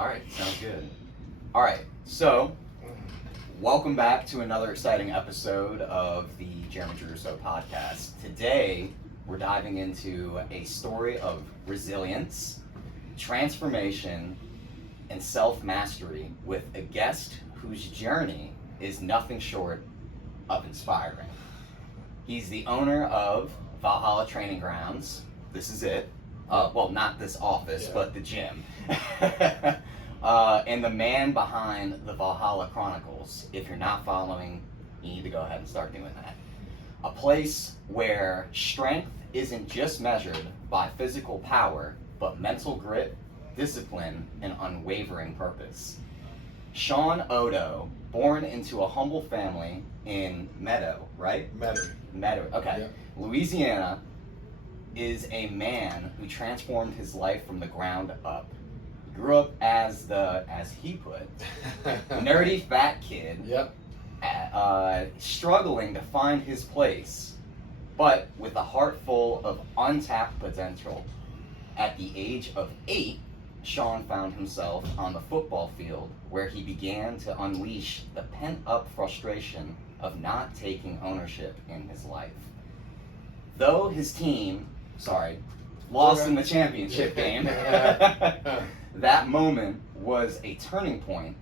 All right, sounds good. All right, so welcome back to another exciting episode of the Giarrusso podcast. Today, we're diving into a story of resilience, transformation, and self-mastery with a guest whose journey is nothing short of inspiring. He's the owner of Valhalla Training Grounds. This is it. Well, not this office, but the gym. And the man behind the Valhalla Chronicles. If you're not following, you need to go ahead and start doing that. A place where strength isn't just measured by physical power, but mental grit, discipline, and unwavering purpose. Shawn Oddo, born into a humble family in Meadow, right? Meadow, okay. Yep. Louisiana, is a man who transformed his life from the ground up. He grew up as he put, nerdy fat kid, Yep. Struggling to find his place, but with a heart full of untapped potential. At the age of 8, Shawn found himself on the football field where he began to unleash the pent-up frustration of not taking ownership in his life. Though his team, lost in the championship game, that moment was a turning point,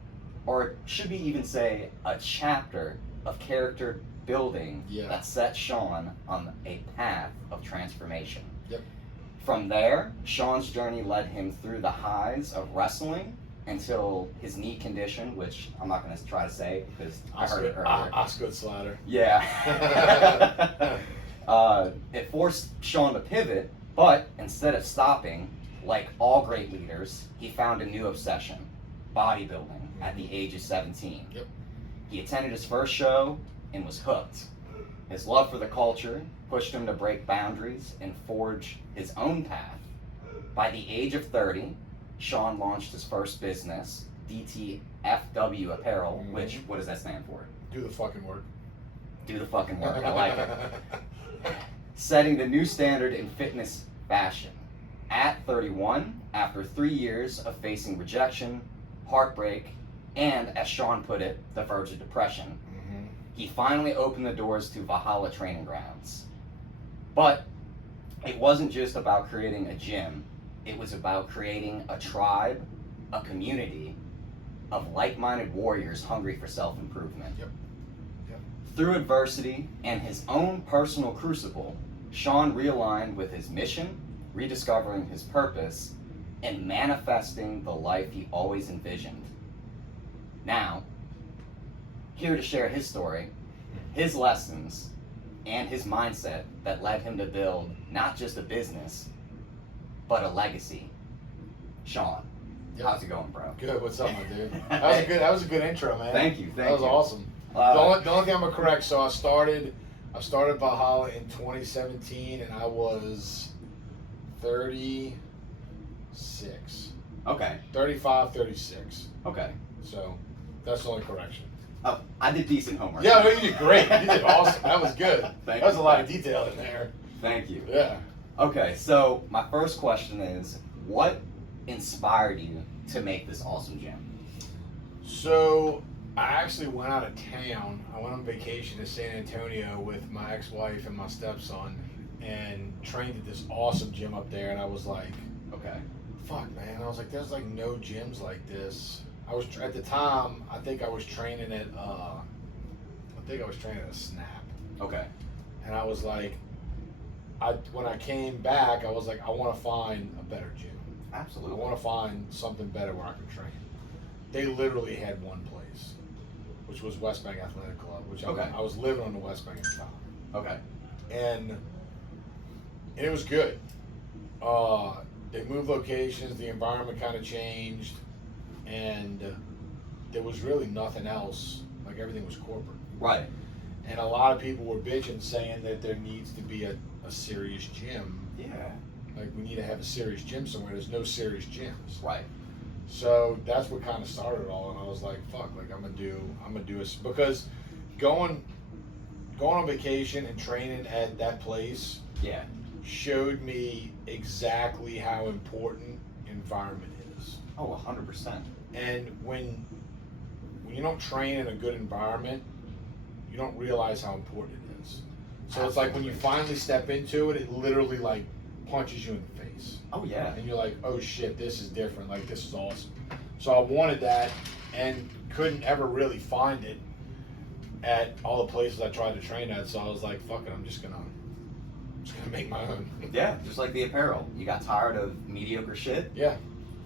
or should we even say a chapter of character building that set Shawn on a path of transformation. Yep. From there, Shawn's journey led him through the highs of wrestling until his knee condition, which I'm not going to try to say because I heard it earlier. Osgood Slatter. Yeah. It forced Shawn to pivot, but instead of stopping, like all great leaders, he found a new obsession, bodybuilding, at the age of 17. Yep. He attended his first show and was hooked. His love for the culture pushed him to break boundaries and forge his own path. By the age of 30, Shawn launched his first business, DTFW Apparel, which, what does that stand for? Do the fucking work. Do the fucking work, I like it. Setting the new standard in fitness fashion. At 31, after 3 years of facing rejection, heartbreak, and, as Shawn put it, the verge of depression, he finally opened the doors to Valhalla Training Grounds. But it wasn't just about creating a gym, it was about creating a tribe, a community of like-minded warriors hungry for self-improvement. Yep. Through adversity and his own personal crucible, Shawn realigned with his mission, rediscovering his purpose, and manifesting the life he always envisioned. Now, here to share his story, his lessons, and his mindset that led him to build not just a business, but a legacy. Shawn, how's it going, bro? Good. What's up, my dude? That was a good intro, man. Thank you. That was awesome. The only thing I'm gonna correct. So I started Valhalla in 2017, and I was 36. Okay. 35, 36. Okay. So that's the only correction. Oh, I did decent homework. Yeah, no, you did great. You did awesome. That was good. Thank that was you. a lot of detail in there. Thank you. Yeah. Okay, so my first question is, what inspired you to make this awesome gym? So I actually went out of town. I went on vacation to San Antonio with my ex-wife and my stepson and trained at this awesome gym up there. And I was like, Okay. fuck, man. I was like, there's like no gyms like this. I was at the time, I think I was training at Snap. Okay. And I was like, when I came back, I was like, I want to find a better gym. Absolutely. I want to find something better where I can train. They literally had one place, which was West Bank Athletic Club, which I was living on the West Bank at the time. Okay. And it was good. They moved locations, the environment kind of changed, and there was really nothing else. Like, everything was corporate. Right. And a lot of people were bitching, saying that there needs to be a serious gym. Yeah. Like, we need to have a serious gym somewhere. There's no serious gyms. Right. So that's what kind of started it all, and I was like, fuck, like I'm gonna do this, because going on vacation and training at that place Yeah. showed me exactly how important environment is. Oh, 100%. And when you don't train in a good environment, you don't realize how important it is. So it's like when you finally step into it, it literally like punches you in the face. Oh yeah. And you're like, oh shit, this is different. Like, this is awesome. So I wanted that and couldn't ever really find it at all the places I tried to train at. So I was like, fuck it, I'm just gonna make my own. Yeah, just like the apparel. You got tired of mediocre shit? Yeah.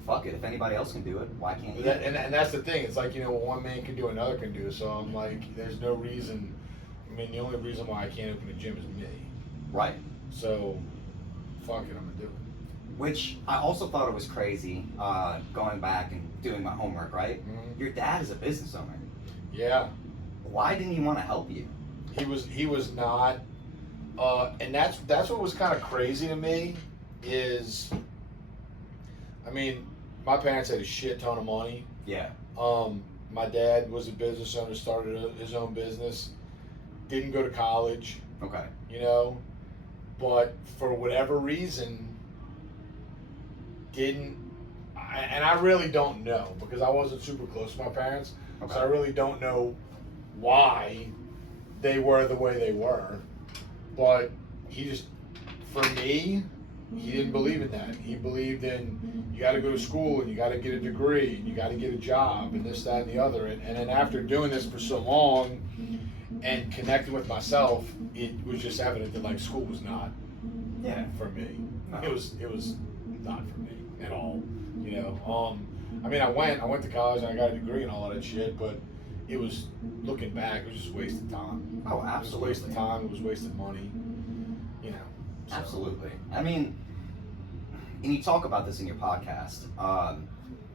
Fuck it. If anybody else can do it, why can't you? And that's the thing. It's like, what one man can do, another can do. So I'm like, there's no reason. I mean, the only reason why I can't open a gym is me. Right. So, fuck it, I'm gonna do it. Which I also thought it was crazy, going back and doing my homework, right? Mm-hmm. Your dad is a business owner. Yeah. Why didn't he want to help you? He was not, and that's what was kind of crazy to me is, I mean, my parents had a shit ton of money. Yeah. My dad was a business owner, started his own business, didn't go to college. Okay. But for whatever reason, and I really don't know because I wasn't super close to my parents, Okay. so I really don't know why they were the way they were. But he just, for me, he didn't believe in that. He believed in you got to go to school and you got to get a degree and you got to get a job and this, that, and the other. And then after doing this for so long and connecting with myself, it was just evident that like school was not for me. No. It was not for me at all. I mean, I went to college and I got a degree and all of that shit, but it was, looking back, it was just wasted time. Oh, absolutely. It was wasted time. It was wasted money. So. Absolutely. I mean, and you talk about this in your podcast.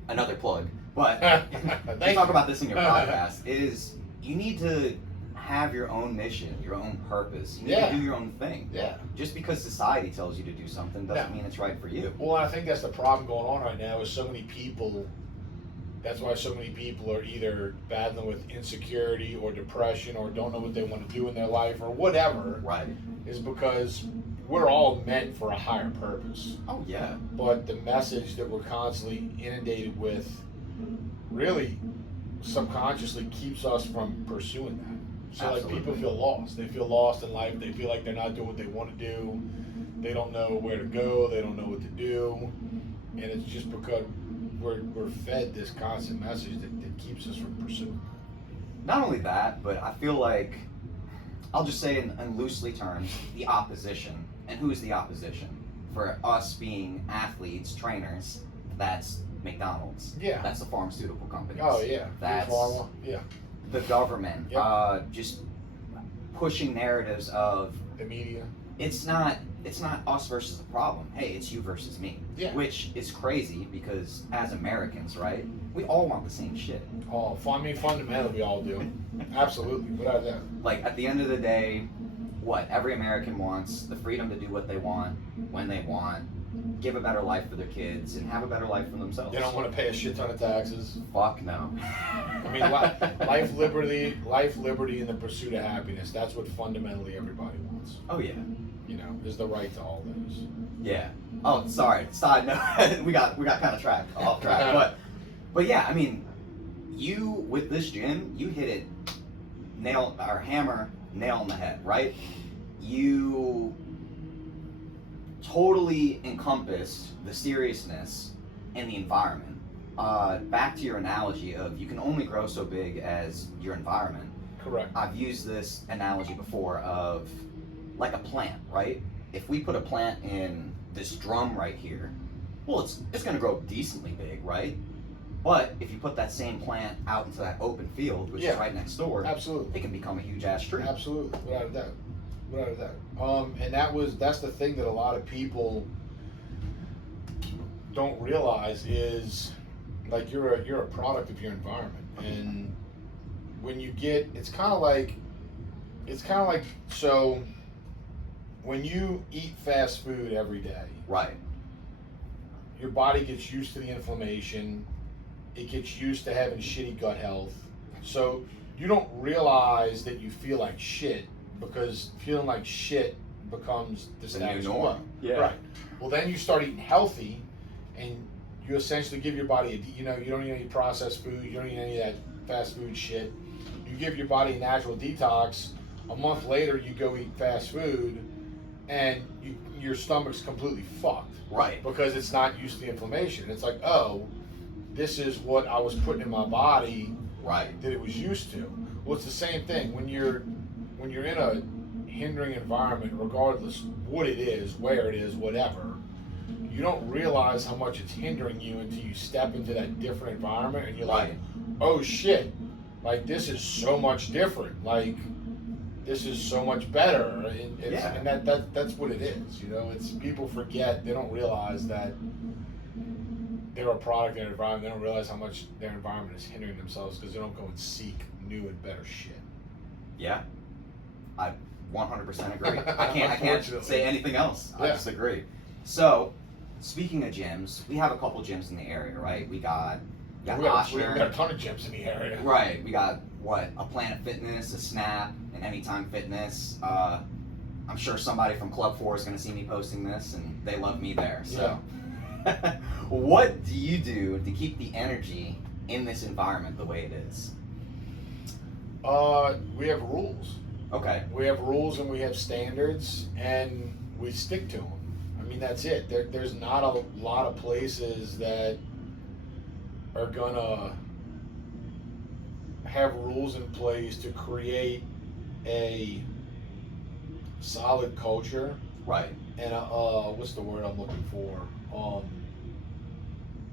Another plug, but you talk about this in your podcast. Is you need to have your own mission, your own purpose. You need to do your own thing. Yeah. Just because society tells you to do something doesn't mean it's right for you. Well, I think that's the problem going on right now is so many people. That's why so many people are either battling with insecurity or depression or don't know what they want to do in their life or whatever. Right. Is because we're all meant for a higher purpose. Oh yeah. But the message that we're constantly inundated with really subconsciously keeps us from pursuing that. So Absolutely. like people feel lost. They feel lost in life. They feel like they're not doing what they want to do. They don't know where to go. They don't know what to do. And it's just because we're fed this constant message that keeps us from pursuing. Not only that, but I feel like, I'll just say in loosely terms, the opposition. And who's the opposition? For us being athletes, trainers, that's McDonald's. Yeah. That's the pharmaceutical companies. Oh yeah. That's Pharma. Yeah. the government. Yep. Just pushing narratives of The media. it's not us versus the problem. Hey, it's you versus me. Yeah. Which is crazy because as Americans, right, we all want the same shit. Oh, I mean, fundamentally, we all do. Absolutely, without that. Like at the end of the day, what every American wants, the freedom to do what they want, when they want, give a better life for their kids, and have a better life for themselves. They don't want to pay a shit ton of taxes. Fuck no. I mean, life, liberty, and the pursuit of happiness. That's what fundamentally everybody wants. Oh yeah. Is the right to all those. Yeah. Oh, sorry. Side note. we got kind of off track. But yeah, I mean, you with this gym, you hit it nail on the head, right? You totally encompassed the seriousness and the environment. Back to your analogy of you can only grow so big as your environment. Correct. I've used this analogy before of like a plant, right? If we put a plant in this drum right here, well, it's going to grow decently big, right? But if you put that same plant out into that open field, which is right next door, absolutely, it can become a huge ass tree. Absolutely, without a doubt. And that's the thing that a lot of people don't realize is like you're a product of your environment, and when you get, it's kind of like so. When you eat fast food every day, right, your body gets used to the inflammation. It gets used to having shitty gut health. So you don't realize that you feel like shit because feeling like shit becomes the status quo. Yeah. Right. Well, then you start eating healthy, and you essentially give your body, you don't eat any processed food, you don't eat any of that fast food shit. You give your body a natural detox. A month later, you go eat fast food, and your stomach's completely fucked. Right. Because it's not used to the inflammation. It's like, oh, this is what I was putting in my body. Right. That it was used to. Well, it's the same thing when you're in a hindering environment, regardless what it is, where it is, whatever. You don't realize how much it's hindering you until you step into that different environment, and you're like, oh shit, like this is so much different. Like this is so much better. And that's what it is. It's people forget, they don't realize that they're a product of their environment. They don't realize how much their environment is hindering themselves because they don't go and seek new and better shit. Yeah, I 100% agree. I can't say anything else. I just agree. So, speaking of gyms, we have a couple gyms in the area, right? We got Oshner. We got a ton of gyms in the area. Right. We got a Planet Fitness, a Snap, an Anytime Fitness. I'm sure somebody from Club 4 is going to see me posting this, and they love me there. So. Yeah. What do you do to keep the energy in this environment the way it is? We have rules. Okay. We have rules and we have standards, and we stick to them. I mean, that's it. There's not a lot of places that are gonna have rules in place to create a solid culture. Right. And what's the word I'm looking for?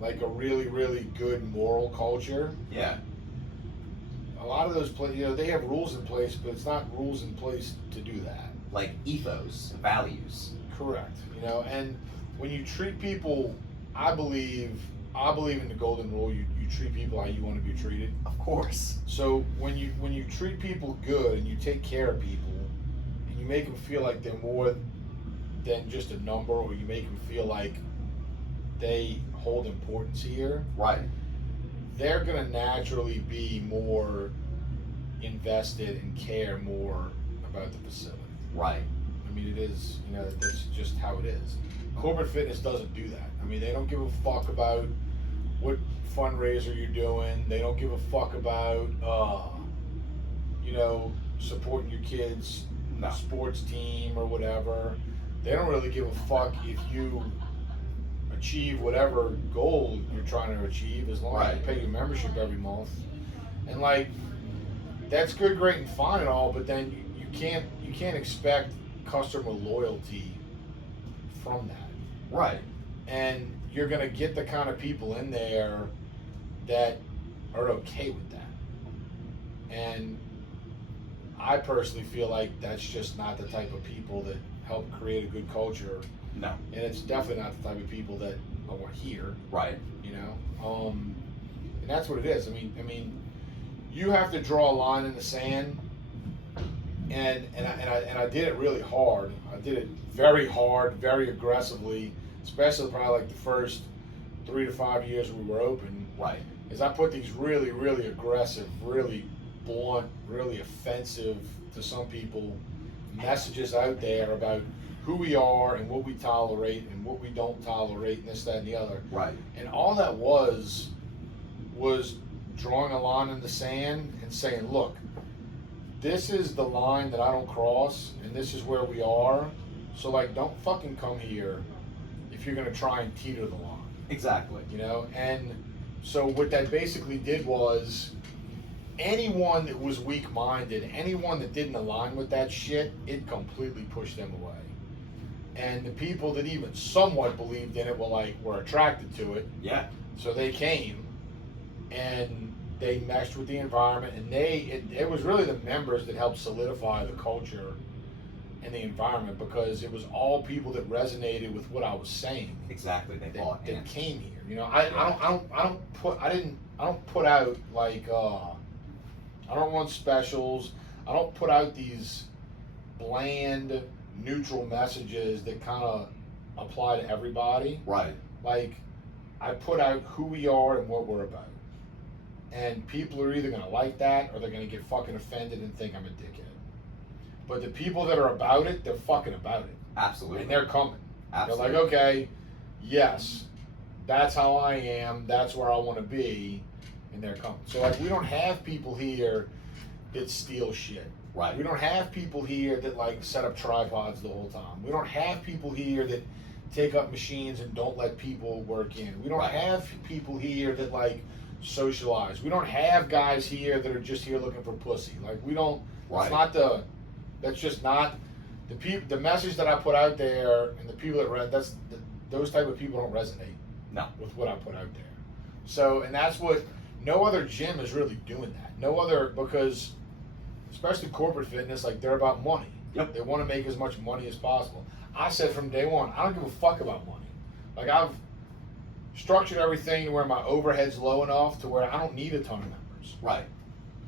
Like a really, really good moral culture. Yeah. A lot of those places, they have rules in place, but it's not rules in place to do that. Like ethos, values. Correct. And when you treat people, I believe in the golden rule. You treat people how you want to be treated. Of course. So when you treat people good and you take care of people and you make them feel like they're more than just a number, or you make them feel like they hold importance here. Right. They're gonna naturally be more invested and care more about the facility. Right. I mean, it is, that's just how it is. Corporate fitness doesn't do that. I mean, they don't give a fuck about what fundraiser you're doing. They don't give a fuck about, supporting your kids' sports team or whatever. They don't really give a fuck if you achieve whatever goal you're trying to achieve, as long as you pay your membership every month. And that's good, great, and fine and all, but then you can't expect customer loyalty from that. Right. And you're gonna get the kind of people in there that are okay with that. And I personally feel like that's just not the type of people that help create a good culture. No. And it's definitely not the type of people that I want here. Right. And that's what it is. I mean, you have to draw a line in the sand, and I did it really hard. I did it very hard, very aggressively, especially probably like the first 3 to 5 years we were open. Right. Is I put these really, really aggressive, really blunt, really offensive to some people messages out there about who we are and what we tolerate and what we don't tolerate and this, that, and the other. Right. And all that was drawing a line in the sand and saying, look, this is the line that I don't cross, and this is where we are. So don't fucking come here if you're gonna try and teeter the line. Exactly. And so what that basically did was, anyone that was weak-minded, anyone that didn't align with that shit, it completely pushed them away. And the people that even somewhat believed in it were attracted to it. Yeah. So they came and they meshed with the environment, and it was really the members that helped solidify the culture and the environment, because it was all people that resonated with what I was saying. Exactly. They bought in. That came here. I don't put out I don't run specials. I don't put out these bland, neutral messages that kind of apply to everybody. Right. I put out who we are and what we're about. And people are either going to like that, or they're going to get fucking offended and think I'm a dickhead. But the people that are about it, they're fucking about it. Absolutely. And they're coming. Absolutely. They're like, okay, yes, that's how I am, that's where I want to be, and they're coming. So like we don't have people here that steal shit. Right. We don't have people here that like set up tripods the whole time. We don't have people here that take up machines and don't let people work in. We don't Right. have people here that like socialize. We don't have guys here that are just here looking for pussy. Like we don't. Right. It's not the. That's just not the people. The message that I put out there and the people that read. Those type of people don't resonate. No. With what I put out there. So and that's what. No other gym is really doing that. No other because, especially corporate fitness, like they're about money. Yep. They want to make as much money as possible. I said from day one, I don't give a fuck about money. Like I've structured everything to where my overhead's low enough to where I don't need a ton of members. Right.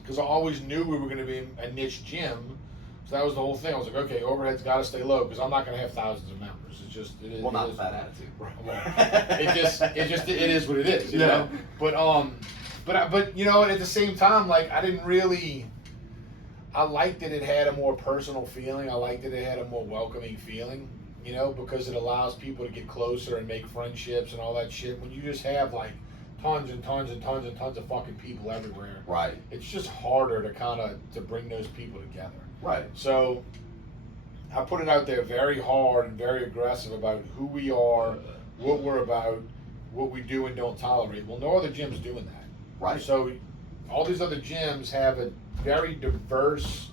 Because I always knew we were going to be a niche gym, so that was the whole thing. I was like, okay, overhead's got to stay low because I'm not going to have thousands of members. It's just it is. Well, not it with that attitude. Right. Well, it is what it is. You Yeah. know. But you know, at the same time, like I didn't really. I liked that it had a more personal feeling. I liked that it had a more welcoming feeling, you know, because it allows people to get closer and make friendships and all that shit. When you just have like tons and tons and tons and tons of fucking people everywhere, Right. it's just harder to bring those people together. Right. So I put it out there very hard and very aggressive about who we are, what we're about, what we do and don't tolerate. Well, no other gym's doing that. Right. So all these other gyms have a very diverse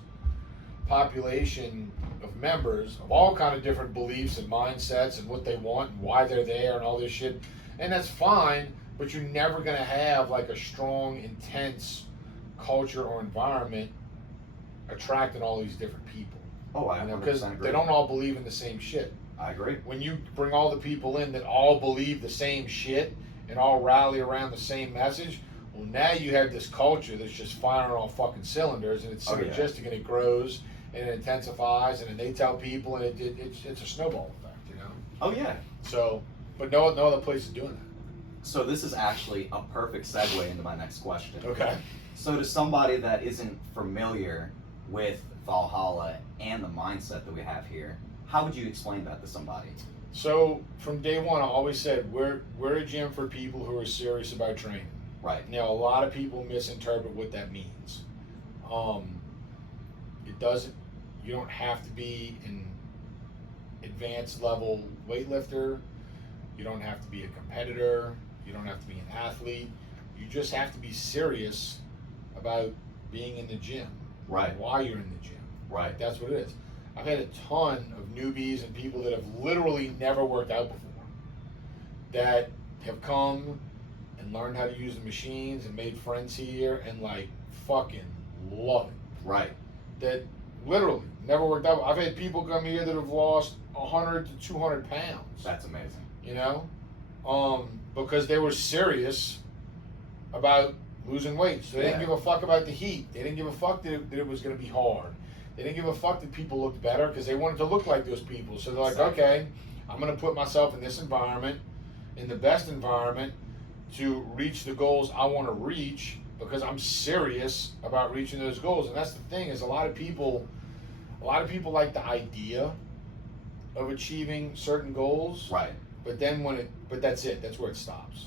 population of members of all kind of different beliefs and mindsets and what they want and why they're there and all this shit. And that's fine, but you're never going to have like a strong, intense culture or environment attracting all these different people. Oh, I 100% Because agree. they don't all believe in the same shit. I agree. When you bring all the people in that all believe the same shit and all rally around the same message, well, now you have this culture that's just firing on fucking cylinders, and it's synergistic, and it grows and it intensifies, and then they tell people, and it's a snowball effect, you know. Oh yeah. So, but no other place is doing that. So this is actually a perfect segue into my next question. Okay. So to somebody that isn't familiar with Valhalla and the mindset that we have here, how would you explain that to somebody? So from day one, I always said we're a gym for people who are serious about training. Right. Now, a lot of people misinterpret what that means. It doesn't. You don't have to be an advanced level weightlifter. You don't have to be a competitor. You don't have to be an athlete. You just have to be serious about being in the gym. Right. And why you're in the gym. Right. That's what it is. I've had a ton of newbies and people that have literally never worked out before that have come and learned how to use the machines and made friends here and like fucking love it. Right. That literally never worked out. I've had people come here that have lost 100 to 200 pounds. That's amazing. You know, because they were serious about losing weight. So they didn't give a fuck about the heat. They didn't give a fuck that it was going to be hard. They didn't give a fuck that people looked better because they wanted to look like those people. So they're like, okay, I'm going to put myself in this environment, in the best environment, to reach the goals I want to reach because I'm serious about reaching those goals. And that's the thing is a lot of people like the idea of achieving certain goals. Right. But then but that's it. That's where it stops.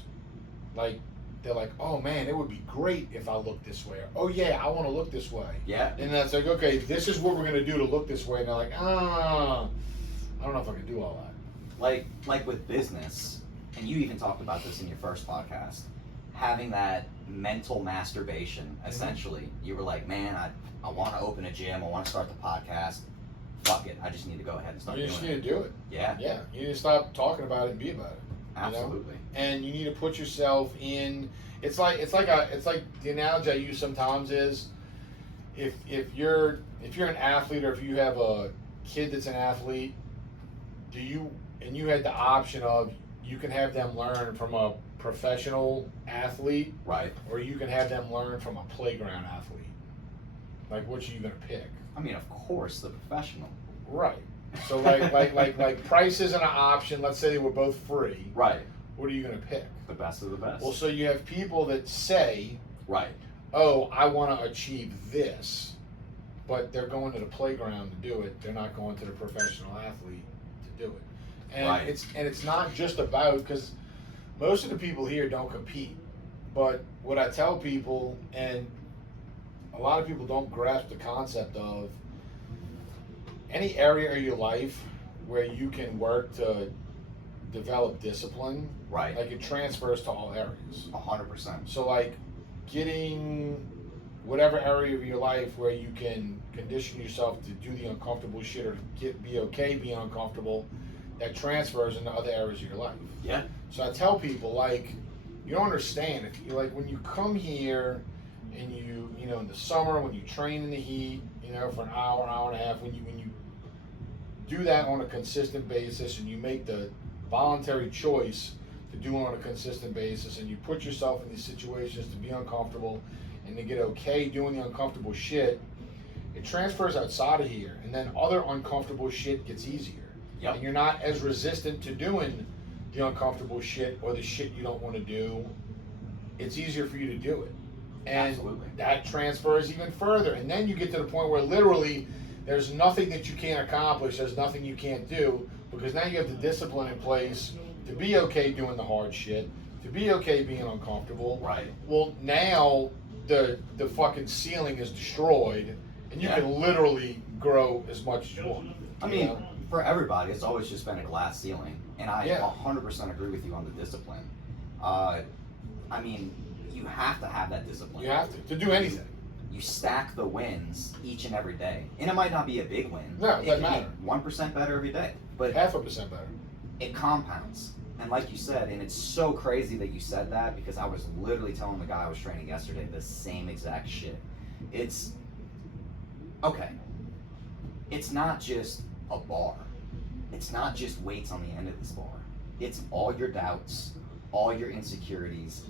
Like, they're like, oh man, it would be great if I looked this way. Or, oh yeah, I want to look this way. Yeah. And that's like, okay, this is what we're going to do to look this way. And they're like, I don't know if I can do all that. Like with business, and you even talked about this in your first podcast, having that mental masturbation, essentially. You were like, man, I want to open a gym. I want to start the podcast. Fuck it. I just need to go ahead and start doing it. You just need to do it. Yeah. Yeah. You need to stop talking about it and be about it. Absolutely. You know? And you need to put yourself in. It's like the analogy I use sometimes is, if you're an athlete or if you have a kid that's an athlete, you had the option of you can have them learn from a professional athlete, Right. or you can have them learn from a playground athlete. Like, which are you gonna pick? I mean, of course, the professional. Right. So like price isn't an option. Let's say they were both free. Right. What are you gonna pick? The best of the best. Well, so you have people that say, Right. oh, I want to achieve this, but they're going to the playground to do it. They're not going to the professional athlete to do it. And Right. it's not just about, because most of the people here don't compete. But what I tell people, and a lot of people don't grasp the concept of any area of your life where you can work to develop discipline, Right. like it transfers to all areas. 100%. So like getting whatever area of your life where you can condition yourself to do the uncomfortable shit or to be okay being uncomfortable, that transfers into other areas of your life. Yeah. So I tell people, like, you don't understand, if you like when you come here and you know, in the summer when you train in the heat, you know, for an hour, hour and a half, when you do that on a consistent basis and you make the voluntary choice to do it on a consistent basis and you put yourself in these situations to be uncomfortable and to get okay doing the uncomfortable shit, it transfers outside of here, and then other uncomfortable shit gets easier. Yep. And you're not as resistant to doing the uncomfortable shit or the shit you don't want to do. It's easier for you to do it. And Absolutely. that transfers even further. And then you get to the point where literally there's nothing that you can't accomplish, there's nothing you can't do, because now you have the discipline in place to be okay doing the hard shit, to be okay being uncomfortable. Right. Well, now the fucking ceiling is destroyed, and you can literally grow as much as you want. I mean, for everybody, it's always just been a glass ceiling, and I 100% agree with you on the discipline. I mean, you have to have that discipline. You have to do anything. You stack the wins each and every day, and it might not be a big win. No, it doesn't matter. 1% better every day, but 0.5% better. It compounds. And like you said, and it's so crazy that you said that, because I was literally telling the guy I was training yesterday the same exact shit. It's okay. It's not just a bar. It's not just weights on the end of this bar. It's all your doubts, all your insecurities,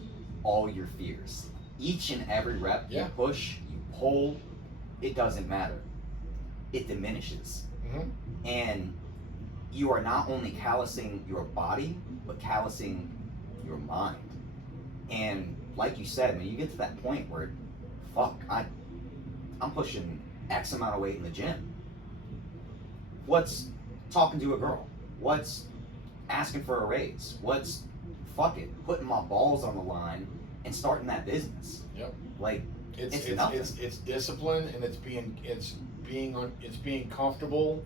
all your fears. Each and every rep you push, you pull, it doesn't matter. It diminishes. Mm-hmm. And you are not only callousing your body, but callousing your mind. And like you said, when you get to that point where, fuck, I'm pushing X amount of weight in the gym. What's talking to a girl? What's asking for a raise? What's, fuck it, putting my balls on the line and starting that business? Yep. Like, it's nothing. It's discipline, and it's being comfortable,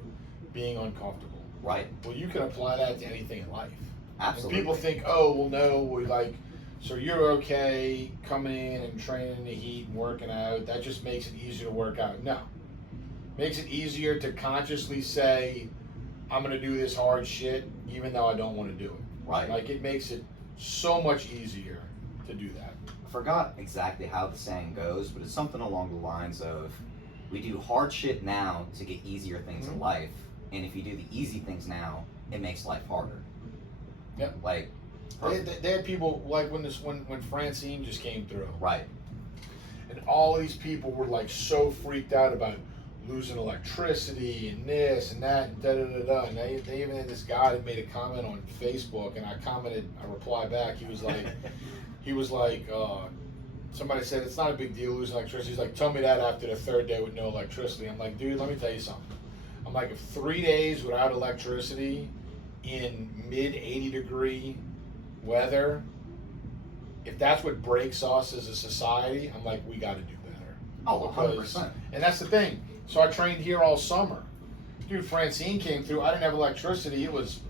being uncomfortable. Right. Well, you can apply that to anything in life. Absolutely. And people think, oh, well, no, like, so you're okay coming in and training in the heat and working out. That just makes it easier to work out. No. Makes it easier to consciously say, I'm going to do this hard shit, even though I don't want to do it. Right. Like, it makes it so much easier to do that. I forgot exactly how the saying goes, but it's something along the lines of, we do hard shit now to get easier things in life, and if you do the easy things now, it makes life harder. Yep. Like, they had people, like when Francine just came through. Right. And all of these people were like so freaked out about losing electricity and this and that and da-da-da-da. And they even had this guy that made a comment on Facebook, and I replied back. He was like, somebody said, it's not a big deal losing electricity. He's like, tell me that after the third day with no electricity. I'm like, dude, let me tell you something. I'm like, if 3 days without electricity in mid 80-degree weather, if that's what breaks us as a society, I'm like, we got to do better. Oh, 100%. And that's the thing. So I trained here all summer. Dude, Francine came through. I didn't have electricity. It was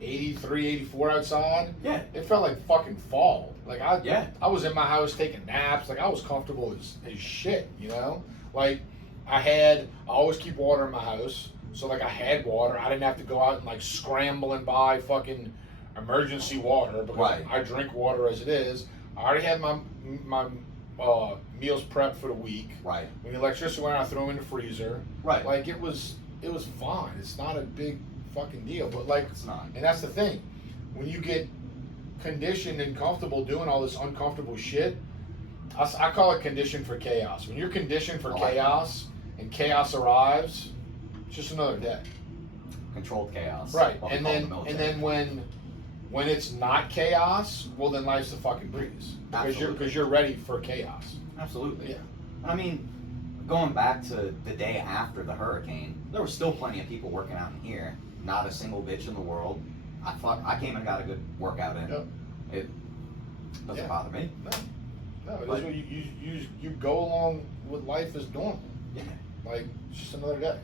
83, 84 outside. Yeah. It felt like fucking fall. Like, I was in my house taking naps. Like, I was comfortable as shit, you know? Like, I always keep water in my house. So, like, I had water. I didn't have to go out and, like, scramble and buy fucking emergency water, because I drink water as it is. I already had my meals prepped for the week. Right. When the electricity went out, I threw them in the freezer. Right. Like, it was fine. It's not a big fucking deal. But, like, It's not. and that's the thing. When you get conditioned and comfortable doing all this uncomfortable shit, I call it conditioned for chaos. When you're conditioned for chaos and chaos arrives, it's just another day. Controlled chaos. Right. And then when it's not chaos, well, then life's a fucking breeze. Because you're ready for chaos. Absolutely. Yeah. I mean, going back to the day after the hurricane, there were still plenty of people working out in here. Not a single bitch in the world. I came and got a good workout in. Yep. It doesn't Yeah. bother me. No, it But- is what you go along with life as normal. Yeah. Like it's just another day.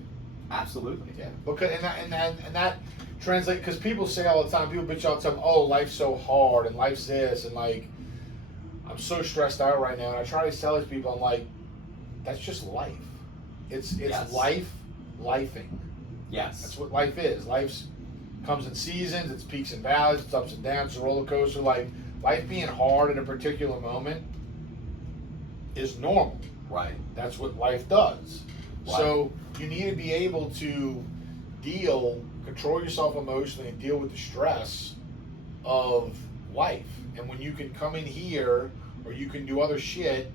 Absolutely. Yeah. Because and that translate because people say all the time, people bitch all the time, oh, life's so hard and life's this and like I'm so stressed out right now, and I try to tell these people, I'm like, that's just life. It's Yes. lifing. Yes. That's what life is. Life's comes in seasons, it's peaks and valleys, it's ups and downs, it's a roller coaster. Like life being hard at a particular moment is normal. Right. That's what life does. Right. So you need to be able to control yourself emotionally and deal with the stress of life. And when you can come in here or you can do other shit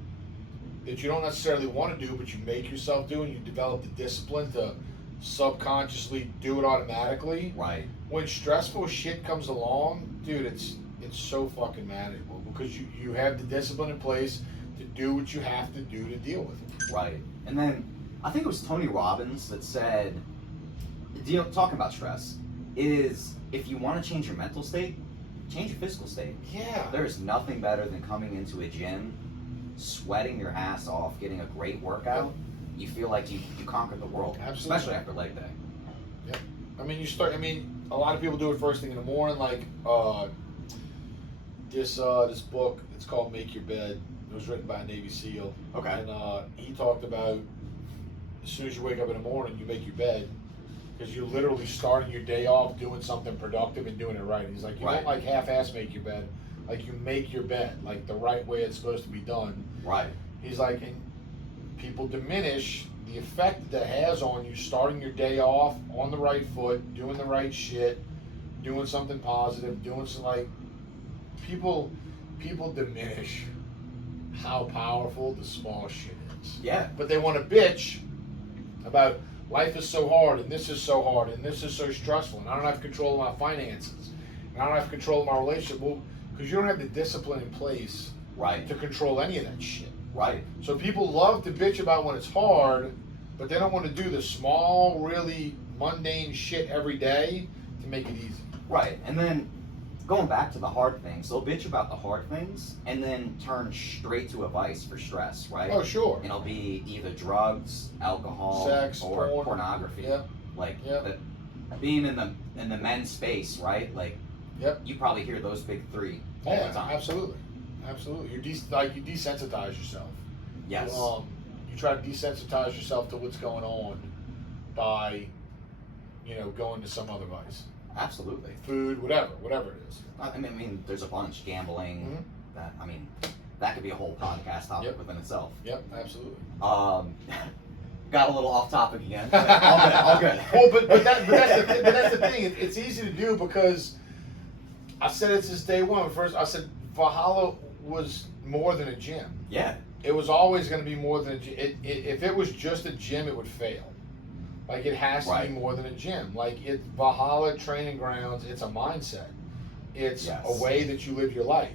that you don't necessarily want to do, but you make yourself do and you develop the discipline to subconsciously do it automatically. Right. When stressful shit comes along, dude, it's so fucking manageable because you have the discipline in place to do what you have to do to deal with it. Right. And then I think it was Tony Robbins that said, talking about stress, is if you want to change your mental state, change your physical state. Yeah. There is nothing better than coming into a gym, sweating your ass off, getting a great workout. You feel like you conquered the world. Absolutely. Especially after leg day. Yep. I mean, a lot of people do it first thing in the morning, like this book, it's called Make Your Bed. It was written by a Navy SEAL. Okay. And he talked about as soon as you wake up in the morning, you make your bed because you're literally starting your day off doing something productive and doing it right. He's like, you don't like half-ass make your bed. Like you make your bed, like the right way it's supposed to be done. Right. He's like, and people diminish the effect that has on you starting your day off on the right foot, doing the right shit, doing something positive, doing some like people diminish how powerful the small shit is. Yeah. But they want to bitch about life is so hard and this is so hard and this is so stressful and I don't have control of my finances and I don't have control of my relationship. Well, because you don't have the discipline in place Right. to control any of that shit. Right. So people love to bitch about when it's hard, but they don't want to do the small, really mundane shit every day to make it easy. Right. And then going back to the hard things, they'll bitch about the hard things and then turn straight to a vice for stress, right? Oh, sure. And it'll be either drugs, alcohol, Sex, or porn. pornography. Yep. Like Yep. being in the men's space, right? Like Yep. you probably hear those big three all the Yeah, time. absolutely. Absolutely. You desensitize yourself. Yes. You try to desensitize yourself to what's going on by, going to some other vice. Absolutely. Food, whatever it is. I mean, there's a bunch. Gambling. Mhm. That could be a whole podcast topic Yep. within itself. Yep, absolutely. Got a little off topic again. But all good. Well, but that's the thing. It's easy to do because I said it since day one. First, I said Valhalla was more than a gym. Yeah. It was always going to be more than a gym. If it was just a gym, it would fail. Like it has to be more than a gym. Like it's Valhalla Training Grounds. It's a mindset. It's a way that you live your life.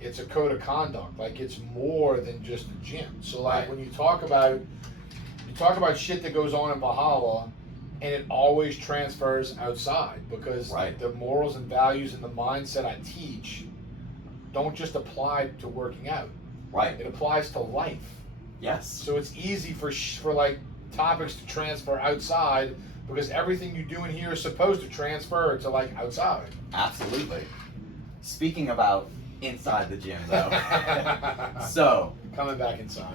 It's a code of conduct. Like it's more than just a gym. So like when you talk about shit that goes on in Valhalla, and it always transfers outside because the morals and values and the mindset I teach don't just apply to working out. Right. It applies to life. Yes. So it's easy for like topics to transfer outside because everything you do in here is supposed to transfer to like outside. Absolutely. Speaking about inside the gym though. So coming back inside.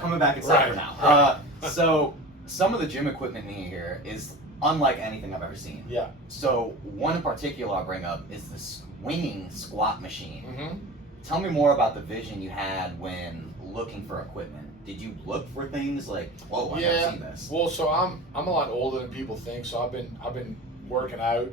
Coming back inside for now. So some of the gym equipment in here is unlike anything I've ever seen. Yeah. So one in particular I'll bring up is the swinging squat machine. Mm-hmm. Tell me more about the vision you had when looking for equipment. Did you look for things like, whoa, I've never seen this? Well, so I'm a lot older than people think. So I've been working out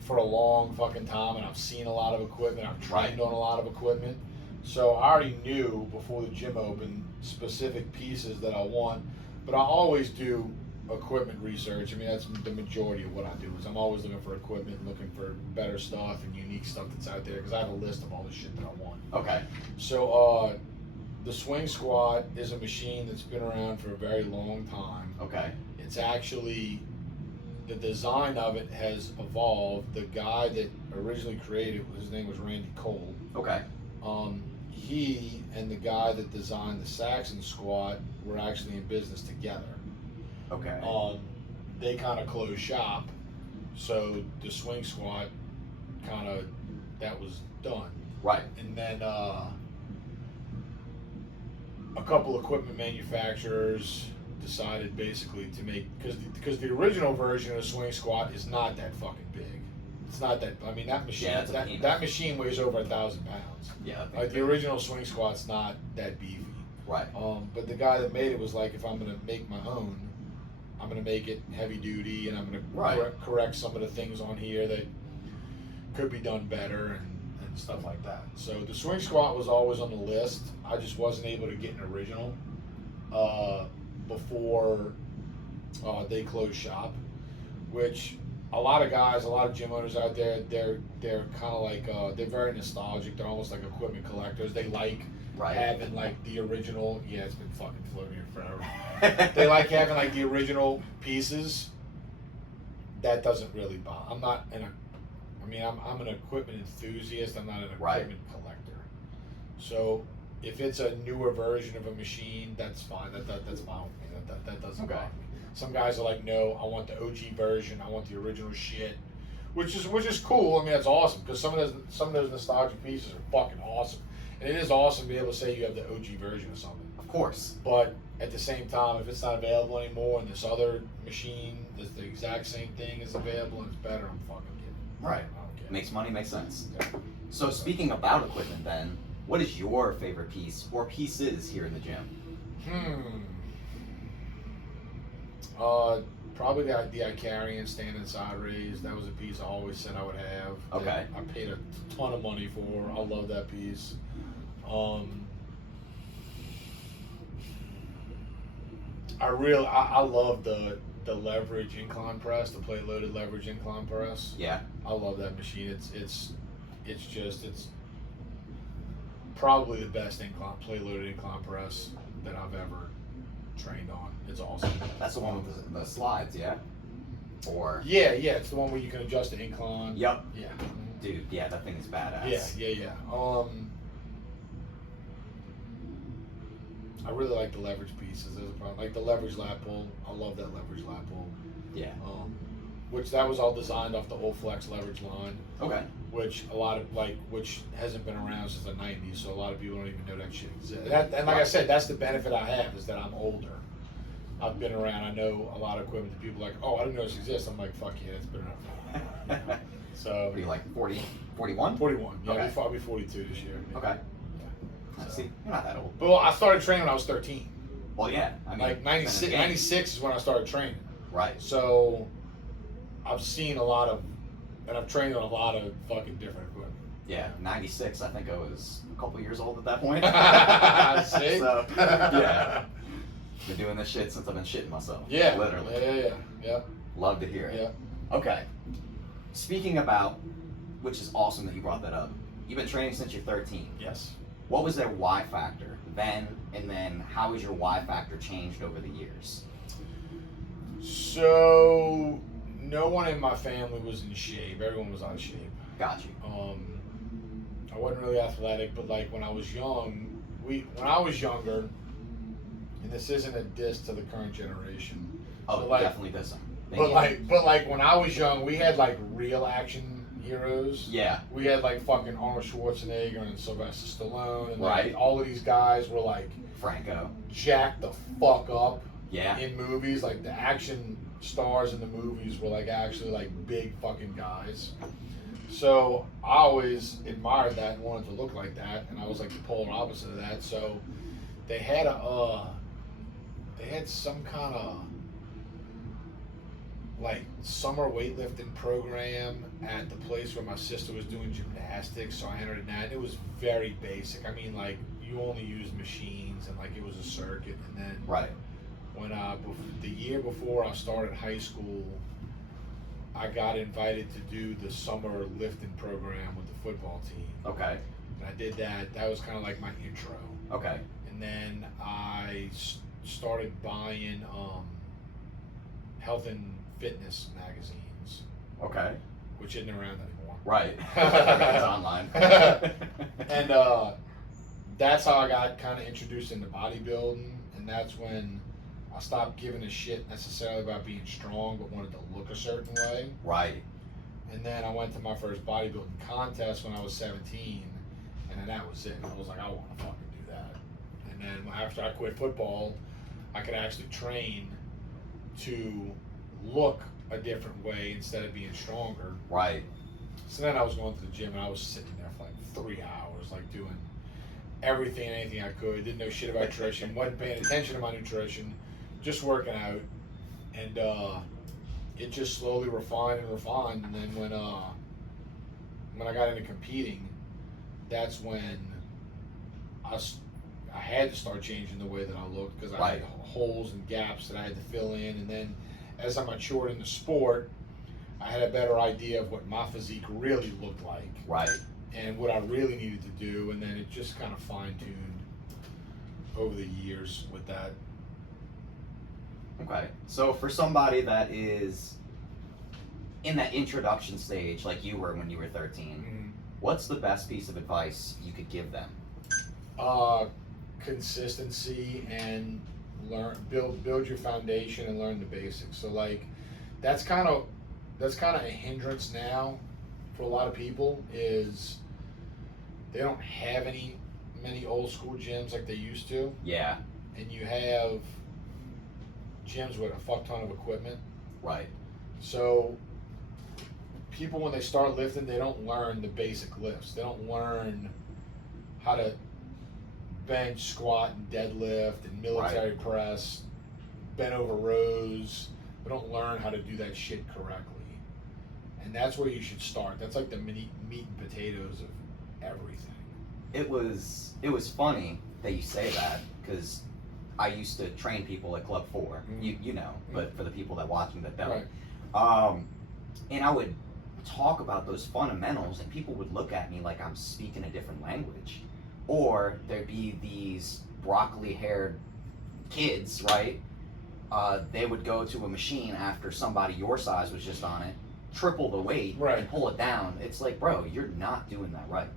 for a long fucking time, and I've seen a lot of equipment. I've trained on a lot of equipment. So I already knew before the gym opened specific pieces that I want. But I always do equipment research. I mean, that's the majority of what I do. Is I'm always looking for equipment, looking for better stuff and unique stuff that's out there because I have a list of all the shit that I want. Okay. So the swing squat is a machine that's been around for a very long time. Okay. It's actually the design of it has evolved. The guy that originally created it, his name was Randy Cole. Okay. He and the guy that designed the Saxon squat were actually in business together. Okay. They kind of closed shop, so the swing squat that was done. Right. And then a couple equipment manufacturers decided basically to make, because the original version of the swing squat is not that fucking big. It's not that. I mean, that machine. Yeah, that machine weighs over 1,000 pounds. Yeah. Like the original swing squat's not that beefy. Right. But the guy that made it was like, if I'm gonna make my own, I'm gonna make it heavy duty, and I'm gonna correct some of the things on here that could be done better and stuff like that. So the swing squat was always on the list. I just wasn't able to get an original before they closed shop, which a lot of guys, a lot of gym owners out there, they're kind of like they're very nostalgic. They're almost like equipment collectors. They like having like the original. Yeah, it's been fucking floating here forever. They like having like the original pieces. That doesn't really bother. I'm an equipment enthusiast. I'm not an equipment collector. So if it's a newer version of a machine, that's fine. That's fine with me. That doesn't bother me. Some guys are like, no, I want the OG version. I want the original shit, which is cool. I mean, that's awesome, because some of those nostalgic pieces are fucking awesome, and it is awesome to be able to say you have the OG version of something. Of course. But at the same time, if it's not available anymore, and this other machine that's the exact same thing is available and it's better, I'm fucking kidding. Right. I don't care. Makes money, makes sense. Yeah. So speaking about equipment, then, what is your favorite piece or pieces here in the gym? Probably the Icarian standing side raise. That was a piece I always said I would have. Okay. I paid a ton of money for. I love that piece. I love the leverage incline press, the plate loaded leverage incline press. Yeah. I love that machine. It's probably the best plate loaded incline press that I've ever trained on. It's awesome. That's the one with the slides, yeah? Or yeah, it's the one where you can adjust the incline. Yep. Yeah. Dude, yeah, that thing is badass. Yeah. I really like the leverage pieces. There's a problem. Like the leverage lat pull. I love that leverage lat pull. Yeah. Which that was all designed off the old Flex leverage line. Okay. Which which hasn't been around since the '90s, so a lot of people don't even know that shit exists. And like I said, that's the benefit I have, is that I'm older. I've been around. I know a lot of equipment that people are like, oh, I didn't know this exists. I'm like, fuck yeah, it's been around. So. Are you like 40, 41? 41. Yeah, Okay. I'll be 42 this year. Yeah. Okay. So. See, you're not that old. Well, I started training when I was 13. Well, yeah. I mean, Like 96 is when I started training. Right. So I've seen a lot of, and I've trained on a lot of fucking different equipment. Yeah, 96. I think I was a couple years old at that point. See? So, yeah. Been doing this shit since I've been shitting myself. Yeah. Literally. Yeah. Love to hear it. Yeah. Okay. Speaking about, which is awesome that you brought that up. You've been training since you're 13. Yes. What was their Y factor then, and then how has your Y factor changed over the years? So no one in my family was in shape. Everyone was out of shape. Got you. I wasn't really athletic, but like when I was young, when I was younger, and this isn't a diss to the current generation. Oh, but like, definitely doesn't. But like when I was young, we had like real action heroes. Yeah. We had like fucking Arnold Schwarzenegger and Sylvester Stallone, and right. like, all of these guys were like Franco. Jacked the fuck up. Yeah. In movies, like the action stars in the movies were like actually like big fucking guys. So I always admired that and wanted to look like that, and I was like the polar opposite of that. So they had some kind of like summer weightlifting program at the place where my sister was doing gymnastics, so I entered in that, and it was very basic. I mean, like, you only used machines, and like it was a circuit. And then right. When the year before I started high school, I got invited to do the summer lifting program with the football team. Okay. And I did that. That was kind of like my intro. Okay. And then I started buying health and fitness magazines, Okay. which isn't around anymore. Right. It's online. And that's how I got kind of introduced into bodybuilding, and that's when I stopped giving a shit necessarily about being strong, but wanted to look a certain way. Right. And then I went to my first bodybuilding contest when I was 17, and then that was it. I was like, I want to fucking do that. And then after I quit football, I could actually train to look a different way instead of being stronger. Right. So then I was going to the gym, and I was sitting there for like 3 hours, like doing everything and anything I could. Didn't know shit about nutrition, wasn't paying attention to my nutrition, just working out. And it just slowly refined. And then when I got into competing, that's when I had to start changing the way that I looked, because I had holes and gaps that I had to fill in. And then as I matured in the sport, I had a better idea of what my physique really looked like. Right. And what I really needed to do, and then it just kind of fine-tuned over the years with that. Okay. So for somebody that is in that introduction stage, like you were when you were 13, what's the best piece of advice you could give them? Consistency and build your foundation and learn the basics. So like that's kind of a hindrance now for a lot of people, is they don't have many old school gyms like they used to. Yeah. And you have gyms with a fuck ton of equipment. Right. So people, when they start lifting, they don't learn the basic lifts. They don't learn how to bench, squat, and deadlift, and military press, bent over rows. They don't learn how to do that shit correctly. And that's where you should start. That's like the meat and potatoes of everything. It was funny that you say that, because I used to train people at Club 4. You know, but for the people that watch me that don't. Right. And I would talk about those fundamentals, and people would look at me like I'm speaking a different language. Or there'd be these broccoli-haired kids, right? They would go to a machine after somebody your size was just on it, triple the weight, and pull it down. It's like, bro, you're not doing that right.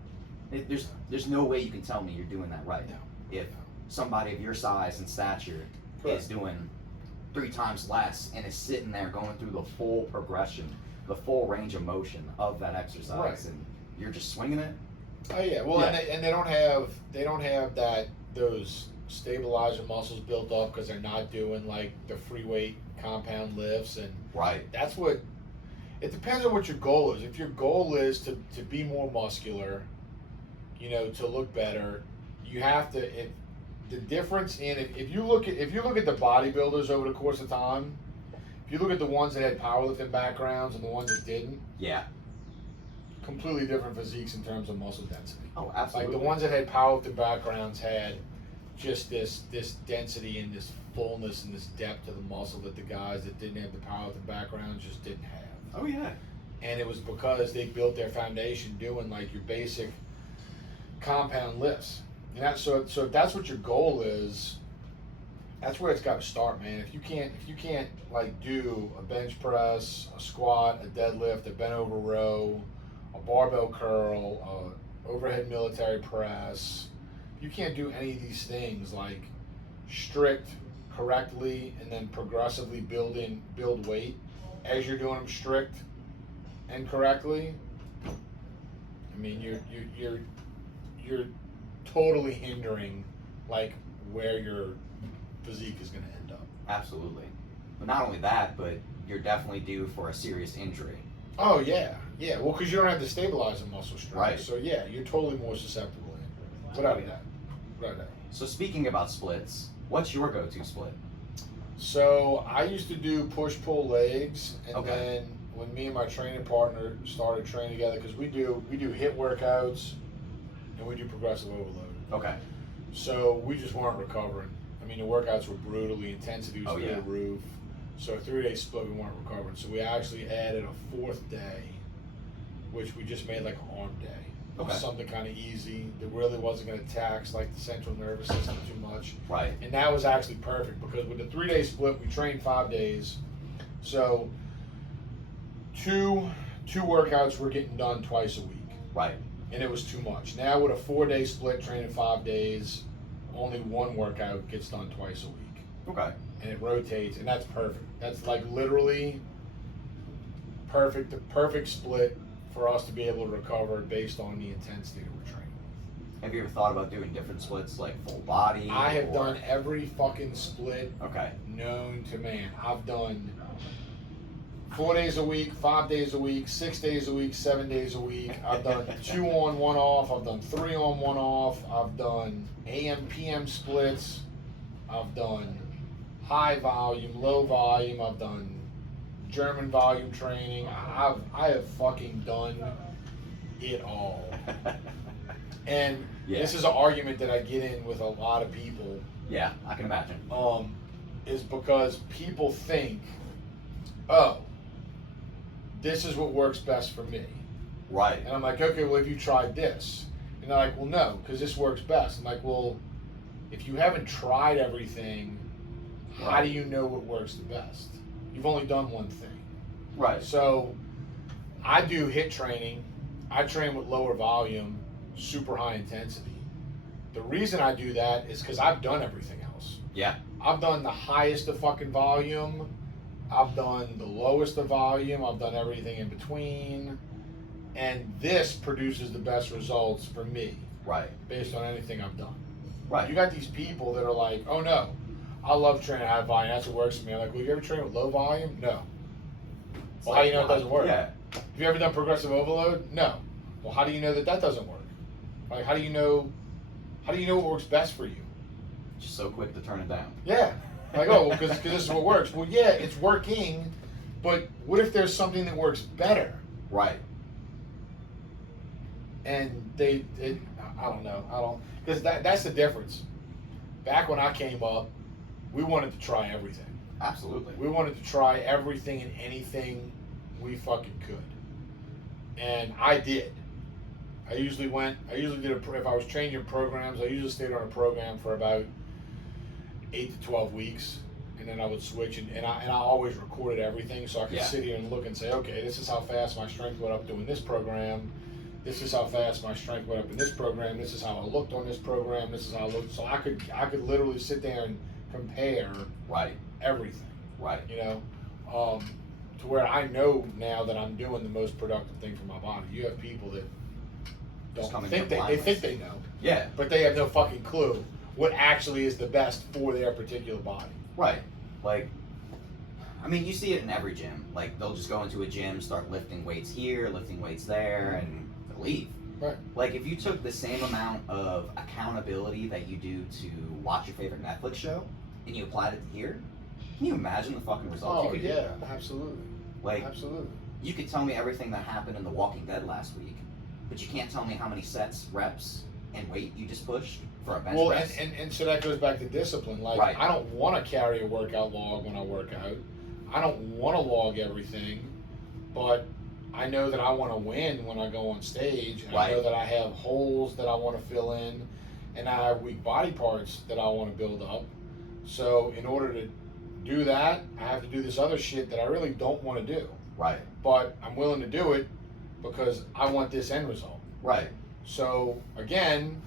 There's no way you can tell me you're doing that right. No. If somebody of your size and stature is doing 3 times less and is sitting there going through the full progression, the full range of motion of that exercise, and you're just swinging it. Oh yeah, well, and they don't have those stabilizer muscles built up, because they're not doing like the free weight compound lifts, and that's what it depends on what your goal is. If your goal is to be more muscular, you know, to look better, you have to. The difference in if you look at the bodybuilders over the course of time, if you look at the ones that had powerlifting backgrounds and the ones that didn't, completely different physiques in terms of muscle density. Oh, absolutely. Like the ones that had powerlifting backgrounds had just this density and this fullness and this depth to the muscle that the guys that didn't have the powerlifting backgrounds just didn't have. Oh yeah. And it was because they built their foundation doing like your basic compound lifts. And so if that's what your goal is, that's where it's got to start, man. If you can't like do a bench press, a squat, a deadlift, a bent over row, a barbell curl, a overhead military press, you can't do any of these things like strict correctly and then progressively build weight as you're doing them strict and correctly. I mean, you're totally hindering like where your physique is going to end up. Absolutely. But not only that, but you're definitely due for a serious injury. Oh yeah. Well, because you don't have to stabilize the muscle strength. Right. So yeah, you're totally more susceptible to injury. Without a doubt. Without a doubt. So speaking about splits, what's your go-to split? So I used to do push-pull legs, and then when me and my training partner started training together, because we do HIIT workouts and we do progressive overload. Okay. So we just weren't recovering. I mean, the workouts were brutal. The intensity was through the roof. So a 3-day split, we weren't recovering. So we actually added a 4th day, which we just made like an arm day. Something kind of easy that really wasn't going to tax like the central nervous system too much. Right. And that was actually perfect, because with the 3-day split, we trained 5 days. So two workouts were getting done twice a week. Right. And it was too much. Now with a 4-day split, training 5 days, only one workout gets done twice a week. Okay. And it rotates, and that's perfect. That's like literally perfect, the perfect split for us to be able to recover based on the intensity that we're training with. Have you ever thought about doing different splits, like full body? I have done every fucking split Okay. known to man. I've done 4 days a week, 5 days a week, 6 days a week, 7 days a week. I've done 2 on, 1 off. I've done 3 on, 1 off. I've done AM, PM splits. I've done high volume, low volume. I've done German volume training. I have fucking done it all. And this is an argument that I get in with a lot of people. Yeah, I can imagine. Is because people think, oh, this is what works best for me. Right. And I'm like, okay, well, have you tried this? And they're like, well, no, because this works best. I'm like, well, if you haven't tried everything, how do you know what works the best? You've only done one thing. Right. So I do HIIT training. I train with lower volume, super high intensity. The reason I do that is because I've done everything else. Yeah. I've done the highest of fucking volume. I've done the lowest of volume. I've done everything in between. And this produces the best results for me. Right. Based on anything I've done. Right. You got these people that are like, oh no, I love training high volume. That's what works for me. I'm like, well, you ever train with low volume? No. Well, how do you know it doesn't work? Yeah. Have you ever done progressive overload? No. Well, how do you know that that doesn't work? Like, how do you know what works best for you? Just so quick to turn it down. Yeah. Like, oh, well, because this is what works. Well, yeah, it's working, but what if there's something that works better? Right. And I don't know. Because that's the difference. Back when I came up, we wanted to try everything. Absolutely. We wanted to try everything and anything we fucking could. And I did. I usually did if I was training in programs, I usually stayed on a program for about 8 to 12 weeks. And then I would switch, and I always recorded everything so I could sit here and look and say, okay, this is how fast my strength went up doing this program. This is how fast my strength went up in this program. This is how I looked on this program. This is how I looked. So I could literally sit there and compare everything. Right. You know, to where I know now that I'm doing the most productive thing for my body. You have people that don't think they think they know. Yeah. But they have no fucking clue what actually is the best for their particular body. Right. Like, I mean, you see it in every gym. Like, they'll just go into a gym, start lifting weights here, lifting weights there, and leave. Right. Like, if you took the same amount of accountability that you do to watch your favorite Netflix show, and you applied it to here, can you imagine the fucking results you could yeah, absolutely. Like, absolutely. You could tell me everything that happened in The Walking Dead last week, but you can't tell me how many sets, reps, and weight you just pushed for a bench press. And so that goes back to discipline. Like, I don't want to carry a workout log when I work out. I don't want to log everything, but I know that I want to win when I go on stage, and I know that I have holes that I want to fill in, and I have weak body parts that I want to build up. So in order to do that, I have to do this other shit that I really don't want to do. Right. But I'm willing to do it because I want this end result. Right. So again,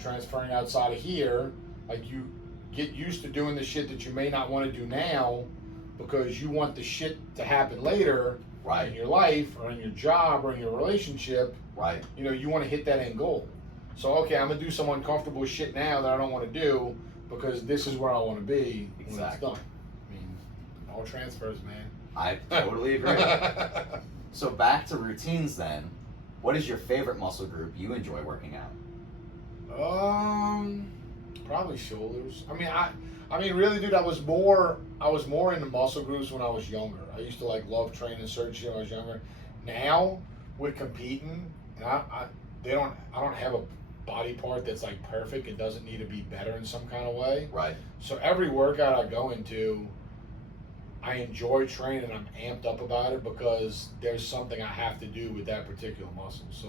transferring outside of here, like, you get used to doing the shit that you may not want to do now because you want the shit to happen later. Right. In your life or in your job or in your relationship. Right. You know, you want to hit that end goal. So, okay, I'm going to do some uncomfortable shit now that I don't want to do because this is where I want to be when it's done. I mean, all transfers, man. I totally agree. So back to routines then. What is your favorite muscle group you enjoy working out? Probably shoulders. I mean, really, dude, I was more into muscle groups when I was younger. I used to love training certain shit when I was younger. Now, with competing, and I don't have a body part that's perfect. It doesn't need to be better in some kind of way. Right. So every workout I go into, I enjoy training. I'm amped up about it because there's something I have to do with that particular muscle. So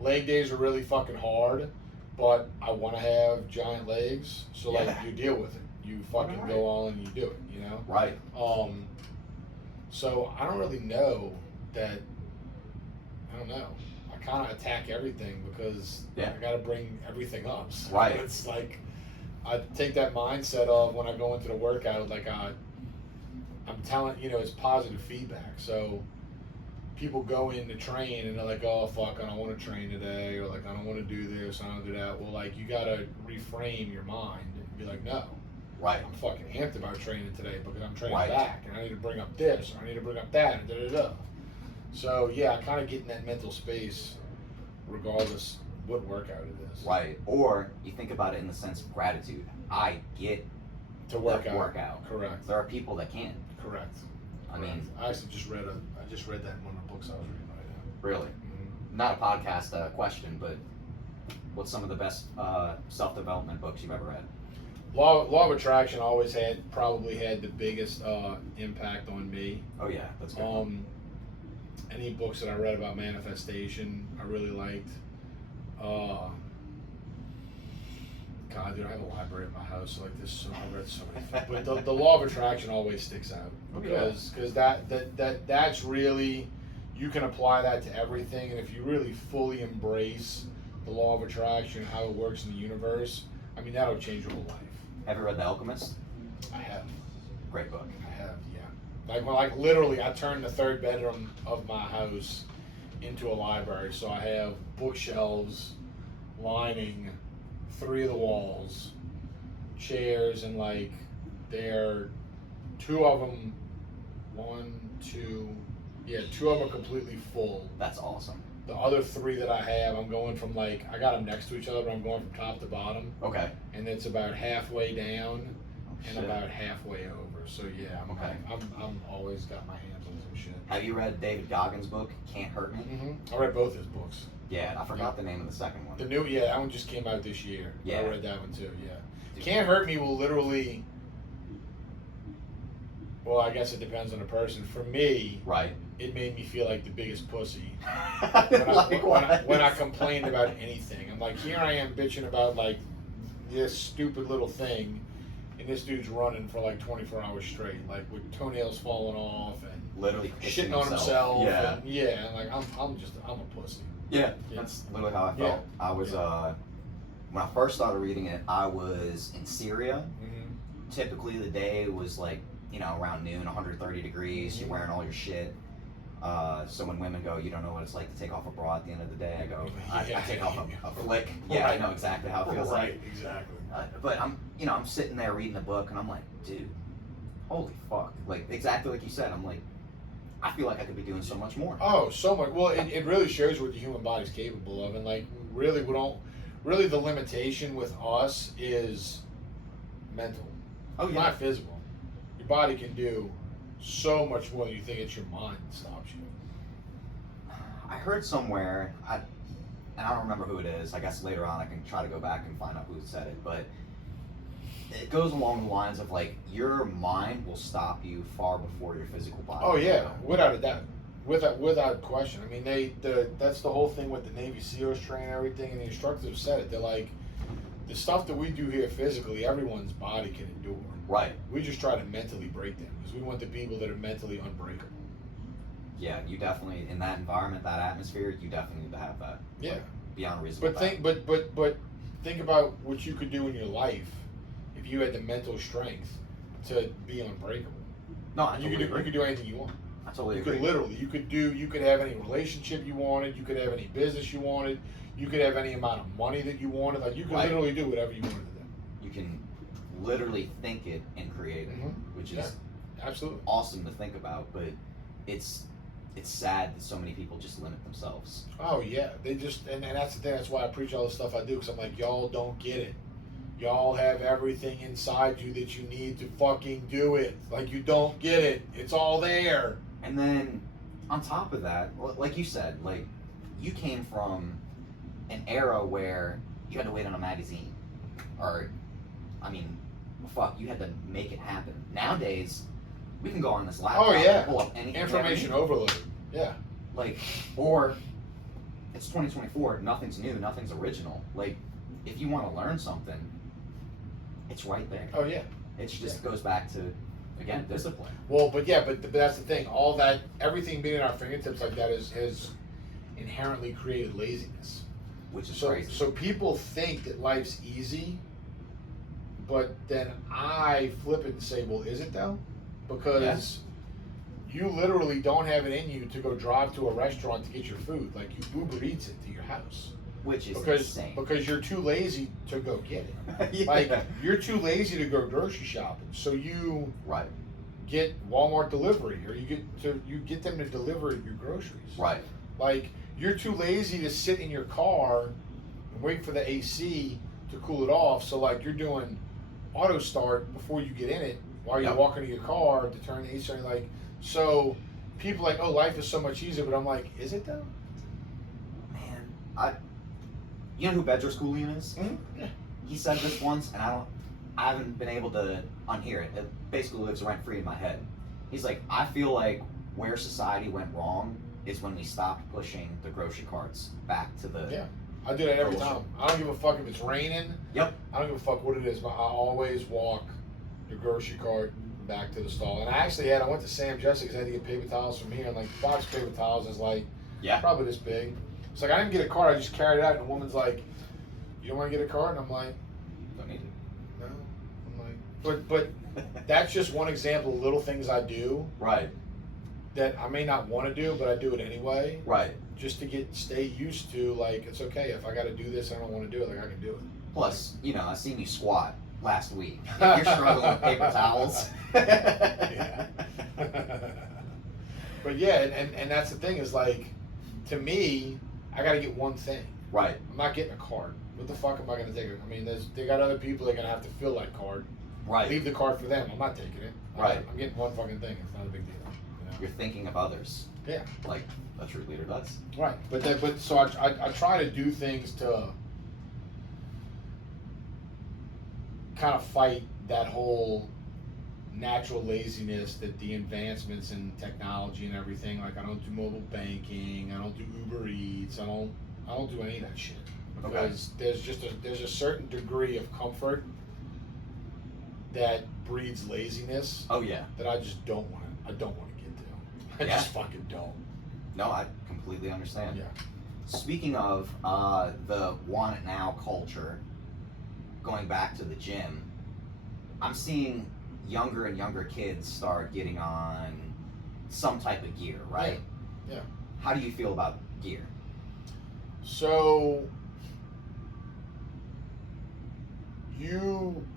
leg days are really fucking hard. But I want to have giant legs, so you deal with it. You fucking go on and you do it, you know? Right. So I don't really know that. I don't know. I kind of attack everything because I got to bring everything up. So Right. It's like I take that mindset of when I go into the workout, like I'm telling, it's positive feedback. So people go in to train and they're like, oh fuck, I don't want to train today, or like I don't want to do this, I don't do that. Well, like you gotta reframe your mind and be like, no, Right. I'm fucking amped about training today because I'm training Right. back and I need to bring up this, or I need to bring up that, and da da da. So yeah, I kind of get in that mental space, regardless what workout it is. Right. Or you think about it in the sense of gratitude. I get To that work out. workout. Correct. There are people that can't. Correct. I mean, I actually just read that in one of the books I was reading right now. really. Mm-hmm. Not a podcast question, but what's some of the best self-development books you've ever read? Law of Attraction probably had the biggest impact on me. Oh yeah, that's good. Any books that I read about manifestation, I really liked. God, dude, I have a library at my house, so like this. I read so many things. But the Law of Attraction always sticks out because that's really, you can apply that to everything, and if you really fully embrace the Law of Attraction, how it works in the universe, I mean that'll change your whole life. Have you read The Alchemist? I have. Great book. I have, yeah. Like literally, I turned the third bedroom of my house into a library, so I have bookshelves lining 3 of the walls, chairs, and like they're 2 of them, 2 of them are completely full. That's awesome. The other 3 that I have, I'm going from like, I got them next to each other, but I'm going from top to bottom. Okay. And it's about halfway down and Shit. about halfway over. So yeah, I'm always got my hands on some shit. Have you read David Goggins' book, Can't Hurt Me? Mm-hmm. I read both his books. Yeah, I forgot the name of the second one. That one just came out this year. Yeah. I read that one too, yeah. Dude. Can't Hurt Me will literally, well, I guess it depends on the person. For me, Right. it made me feel like the biggest pussy Likewise. when I complained about anything. I'm like, here I am bitching about like this stupid little thing, and this dude's running for like 24 hours straight, like with toenails falling off and Literally shitting on himself. Yeah. And, yeah, and like I'm a pussy. Yeah, that's literally how I felt. Yeah. I was, when I first started reading it, I was in Syria. Mm-hmm. Typically the day was like, around noon, 130 degrees, Mm-hmm. you're wearing all your shit. So when women go, you don't know what it's like to take off a bra at the end of the day, I go, I take off a flick. Yeah, Right. I know exactly how it feels like. Exactly. But I'm sitting there reading the book and I'm like, dude, holy fuck. Like, exactly like you said, I'm like, I feel like I could be doing so much more. Oh, so much. Well, it really shows you what the human body's capable of, and like really, the limitation with us is mental. Oh, yeah. Not physical. Your body can do so much more than you think. It's your mind that stops you. I heard somewhere, and I don't remember who it is. I guess later on I can try to go back and find out who said it, but it goes along the lines of like your mind will stop you far before your physical body. Oh yeah, without a doubt, without question. I mean, that's the whole thing with the Navy SEALs training and everything, and the instructors said it. They're like, the stuff that we do here physically, everyone's body can endure. Right. We just try to mentally break them because we want the people that are mentally unbreakable. Yeah, you definitely in that environment, that atmosphere, you definitely need to have that. Yeah. Like, beyond reasonable. But think about what you could do in your life if you had the mental strength to be unbreakable. No, I totally you agree. could do anything you want. I totally You agree. could literally, you could have any relationship you wanted, you could have any business you wanted, you could have any amount of money that you wanted. Like you could Right. literally do whatever you wanted to do. You can literally think it and create it, Mhm. which Yeah. is Absolutely. awesome to think about, but it's sad that so many people just limit themselves. Oh yeah, they just and that's the thing. That's why I preach all the stuff I do, because I'm like, y'all don't get it. Y'all have everything inside you that you need to fucking do it. Like you don't get it. It's all there. And then on top of that, like you said, like you came from an era where you had to wait on a magazine, or I mean, fuck, you had to make it happen. Nowadays, we can go on this laptop. Oh yeah. And pull up anything. Information overload. Yeah. Like, or it's 2024. Nothing's new. Nothing's original. Like, if you want to learn something, it's right there. Oh yeah. It just goes back to again, discipline. Well, but that's the thing. All that, everything being at our fingertips like that has inherently created laziness. Which is crazy. So people think that life's easy, but then I flip it and say, well, is it though? Because you literally don't have it in you to go drive to a restaurant to get your food. Like, you Uber Eats it to your house. Which is insane. Because you're too lazy to go get it. Yeah. Like, you're too lazy to go grocery shopping. So you get Walmart delivery, or you get them to deliver your groceries. Right. Like, you're too lazy to sit in your car and wait for the AC to cool it off. So, like, you're doing auto start before you get in it while you're walking to your car to turn the AC on. Like, so people are like, oh, life is so much easier. But I'm like, is it though? Man, you know who Bedros Keuilian is? Mm-hmm. Yeah. He said this once, and I haven't been able to unhear it. It basically lives rent free in my head. He's like, I feel like where society went wrong is when we stopped pushing the grocery carts back to the. Yeah, I do that every time. I don't give a fuck if it's raining. Yep. I don't give a fuck what it is, but I always walk the grocery cart back to the stall. And I went to Sam Jessica because I had to get paper towels from here, and like the box of paper towels is like probably this big. It's like, I didn't get a cart, I just carried it out, and the woman's like, you don't want to get a cart? And I'm like, don't need it. No. I'm like, but that's just one example of little things I do. Right. That I may not want to do, but I do it anyway. Right. Just to stay used to, like, it's okay if I got to do this, I don't want to do it, like, I can do it. Plus, I seen you squat last week. If you're struggling with paper towels. Yeah. But yeah, and that's the thing is, like, to me, I got to get one thing. Right. I'm not getting a card. What the fuck am I going to take? I mean, they got other people that are going to have to fill that card. Right. Leave the card for them. I'm not taking it. Right. I'm getting one fucking thing. It's not a big deal. You're thinking of others. Yeah. Like a true leader does. Right. But so I try to do things to kind of fight that whole natural laziness that the advancements in technology and everything. Like, I don't do mobile banking. I don't do Uber Eats. I don't do any of that shit. Because there's a certain degree of comfort that breeds laziness. Oh yeah. That I just don't want to get to. I just fucking don't. No, I completely understand. Yeah. Speaking of the want it now culture, going back to the gym, I'm seeing younger and younger kids start getting on some type of gear, right? Yeah. How do you feel about gear? So,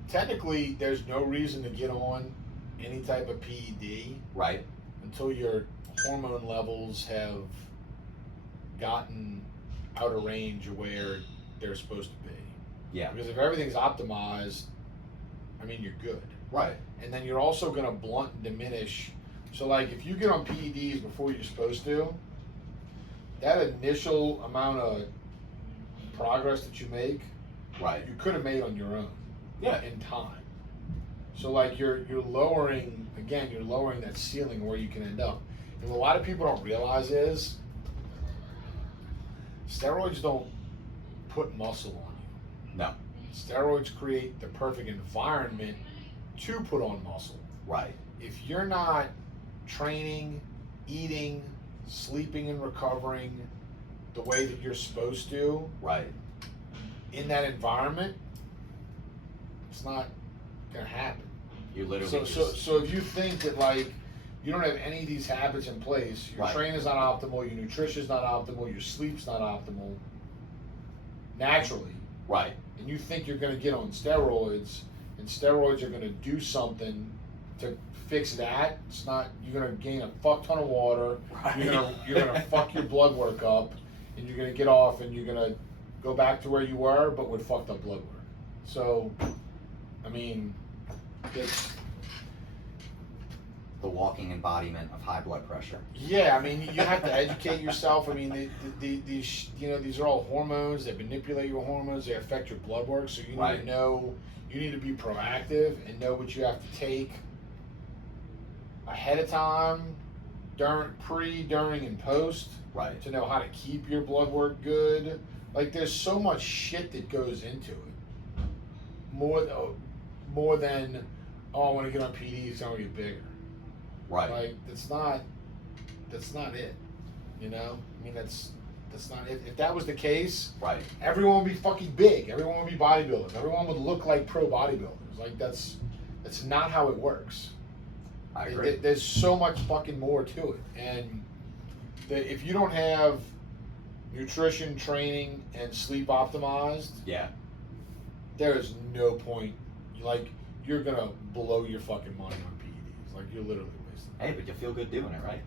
technically, there's no reason to get on any type of PED. Right. Until your hormone levels have gotten out of range of where they're supposed to be. Yeah. Because if everything's optimized, I mean, you're good. Right. And then you're also going to blunt and diminish. So, like, if you get on PEDs before you're supposed to, that initial amount of progress that you make, right, you could have made on your own. Yeah. In time. So, like, you're lowering that ceiling where you can end up. And what a lot of people don't realize is steroids don't put muscle on you. No. Steroids create the perfect environment to put on muscle. Right. If you're not training, eating, sleeping and recovering the way that you're supposed to, right, in that environment, it's not gonna happen. You literally so if you think that, like, you don't have any of these habits in place, your training's not optimal, your nutrition's not optimal, your sleep's not optimal naturally, right, and you think you're going to get on steroids, and steroids are going to do something to fix that, it's not. You're going to gain a fuck ton of water, right. you're gonna fuck your blood work up, and you're going to get off, and you're going to go back to where you were, but with fucked up blood work. So, I mean, it's the walking embodiment of high blood pressure. Yeah, I mean, you have to educate yourself. I mean, these are all hormones. They manipulate your hormones. They affect your blood work. So you need to know. You need to be proactive and know what you have to take ahead of time, during, and post. Right. To know how to keep your blood work good. Like, there's so much shit that goes into it. More than oh, I want to get on PDs, I want to get bigger. Right. Like, that's not it. You know? I mean, that's not it. If that was the case, Right. everyone would be fucking big. Everyone would be bodybuilders. Everyone would look like pro bodybuilders. Like, that's not how it works. I agree. There's so much fucking more to it. And if you don't have nutrition, training, and sleep optimized, Yeah. there is no point. Like, you're gonna blow your fucking money on PEDs. Like, you're literally wasting. Hey, but you feel good doing it, right?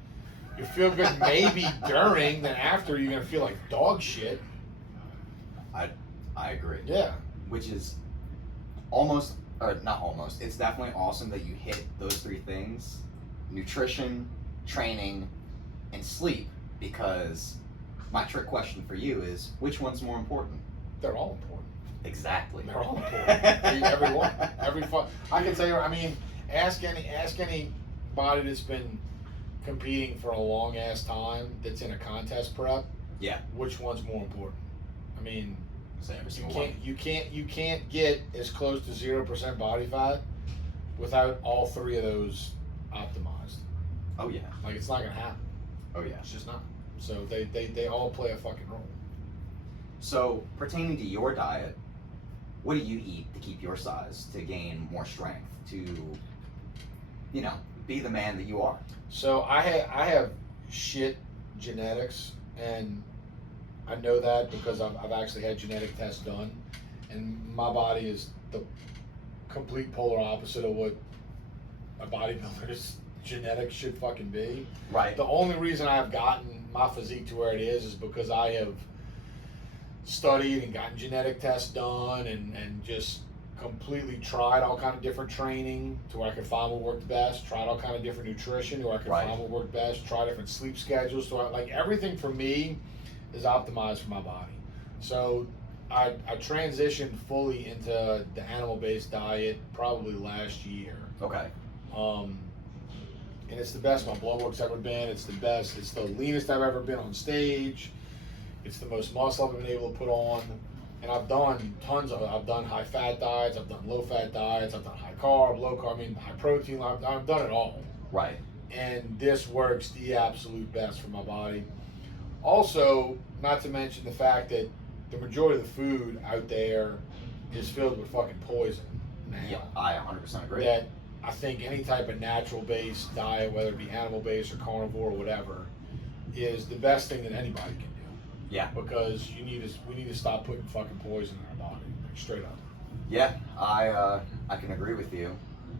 You feel good maybe during, then after you're gonna feel like dog shit. I agree. Yeah. Which is almost, or not almost, it's definitely awesome that you hit those three things: nutrition, training, and sleep. Because my trick question for you is, which one's more important? They're all important. Exactly. They're all important. Every one. I can tell you. I mean, ask any body that's been competing for a long ass time that's in a contest prep. Yeah. Which one's more important? I mean, Every you can't get as close to 0% body fat without all three of those optimized. Oh yeah. Like, it's not gonna happen. Oh yeah. It's just not. So they all play a fucking role. So pertaining to your diet, what do you eat to keep your size, to gain more strength, to, you know, be the man that you are? So I have shit genetics, and I know that because I've actually had genetic tests done, and my body is the complete polar opposite of what a bodybuilder's genetics should fucking be. Right. The only reason I've gotten my physique to where it is because I have studied and gotten genetic tests done and just completely tried all kind of different training to where I could find what worked best, tried all kind of different nutrition to where I could Right. find what worked best, try different sleep schedules. So like everything for me is optimized for my body. So I transitioned fully into the animal-based diet probably last year. Okay. And it's the best my blood work's ever been. It's the best. It's the leanest I've ever been on stage. It's the most muscle I've been able to put on. And I've done tons of it. I've done high fat diets. I've done low fat diets. I've done high carb, low carb. I mean, high protein. I've done it all. Right. And this works the absolute best for my body. Also, not to mention the fact that the majority of the food out there is filled with fucking poison now. Yeah, I 100% agree. That I think any type of natural-based diet, whether it be animal-based or carnivore or whatever, is the best thing that anybody can do. Yeah. Because we need to stop putting fucking poison in our body, like, straight up. Yeah, I can agree with you.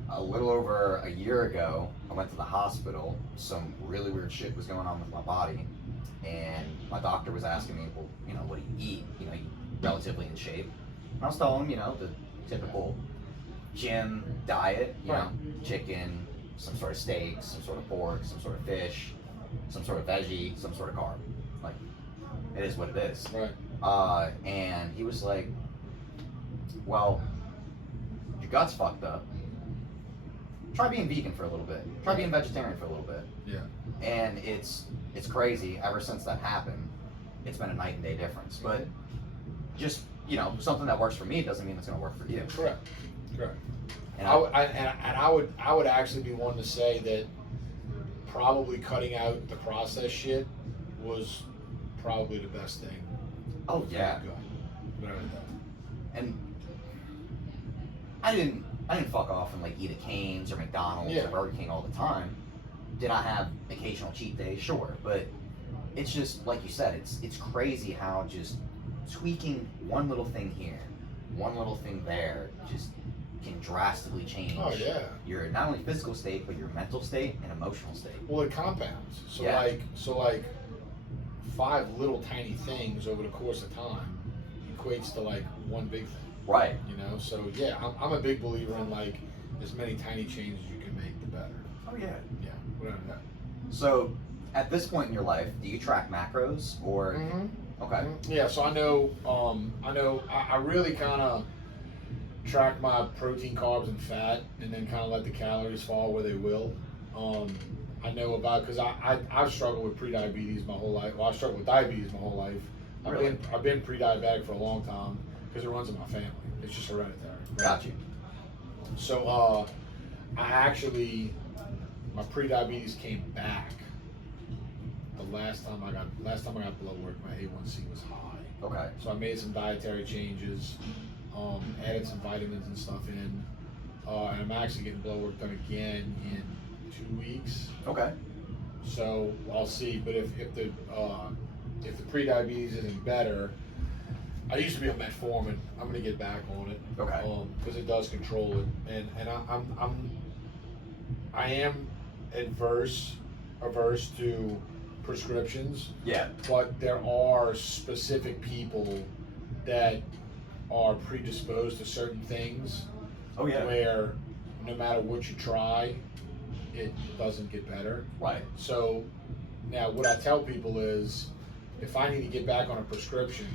A little over a year ago, I went to the hospital. Some really weird shit was going on with my body, and my doctor was asking me, well, you know, what do you eat? You know, you relatively in shape. And I was telling him, you know, the typical gym diet, you know, chicken, some sort of steak, some sort of pork, some sort of fish, some sort of veggie, some sort of carb. Like, it is what it is. Right. And he was like, well, your gut's fucked up. Try being vegan for a little bit. Try being vegetarian for a little bit. Yeah. And it's crazy. Ever since that happened, it's been a night and day difference. But just, you know, something that works for me doesn't mean it's going to work for you. Correct. Correct. And I would actually be one to say that probably cutting out the processed shit was probably the best thing. Oh yeah. And I didn't fuck off and like eat at Cane's or McDonald's or Burger King all the time. Did I have occasional cheat days? Sure, but it's just like you said. It's crazy how just tweaking one little thing here, one little thing there, just can drastically change your not only physical state but your mental state and emotional state. Well, it compounds. So like 5 little tiny things over the course of time equates to like one big thing. Right. You know. So yeah, I'm a big believer in like as many tiny changes you can make, the better. Oh yeah. Yeah. Whatever that. So at this point in your life, do you track macros or? Mm-hmm. Okay. Mm-hmm. Yeah. So I know. I really kind of track my protein, carbs, and fat, and then kind of let the calories fall where they will. I know about because I've struggled with pre-diabetes my whole life. Well, I struggled with diabetes my whole life. Really? I've been pre-diabetic for a long time because it runs in my family. It's just hereditary. Right? Got you. So My pre-diabetes came back. The last time I got blood work, my A1C was high. Okay. So I made some dietary changes, added some vitamins and stuff in, and I'm actually getting blood work done again in 2 weeks. Okay. So I'll see. But if the pre-diabetes isn't better, I used to be on metformin. I'm gonna get back on it. Okay. Because it does control it, and I am averse to prescriptions. Yeah. But there are specific people that are predisposed to certain things. Oh yeah. Where no matter what you try, it doesn't get better. Right. So now what I tell people is, if I need to get back on a prescription,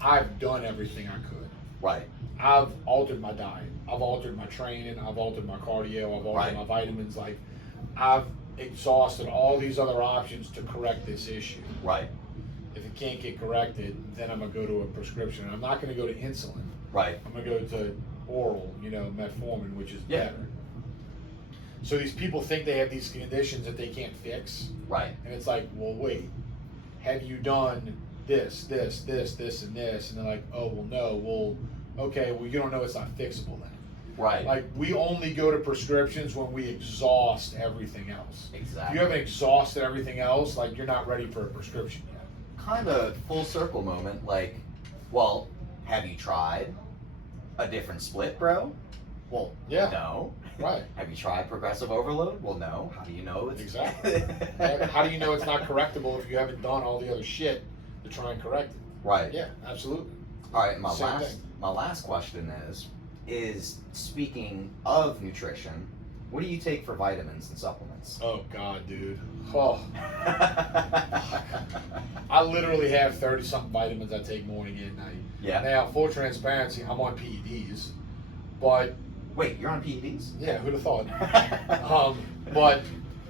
I've done everything I could. Right. I've altered my diet. I've altered my training. I've altered my cardio. I've altered Right. my vitamins. Like, I've exhausted all these other options to correct this issue. Right. If it can't get corrected, then I'm gonna go to a prescription. I'm not gonna go to insulin. Right. I'm gonna go to oral, metformin, which is Yeah. better. So these people think they have these conditions that they can't fix. Right. And it's like, well, wait, have you done this, and this? And they're like, oh, well, no. Well, okay, well, you don't know it's not fixable then. Right. Like, we only go to prescriptions when we exhaust everything else. Exactly. If you haven't exhausted everything else, like, you're not ready for a prescription yet. Kind of full circle moment, like, well, have you tried a different split, bro? Well, Yeah. no. Right. Have you tried progressive overload? Well, no. How do you know it's Exactly. How do you know it's not correctable if you haven't done all the other shit to try and correct it? Right. Yeah, absolutely. All right. My Same thing. last question is speaking of nutrition, what do you take for vitamins and supplements? Oh God, dude. Oh, I literally have 30-something vitamins I take morning and night. Yeah. Now, full transparency, I'm on PEDs, but Wait, you're on PEDs? yeah, who'd have thought?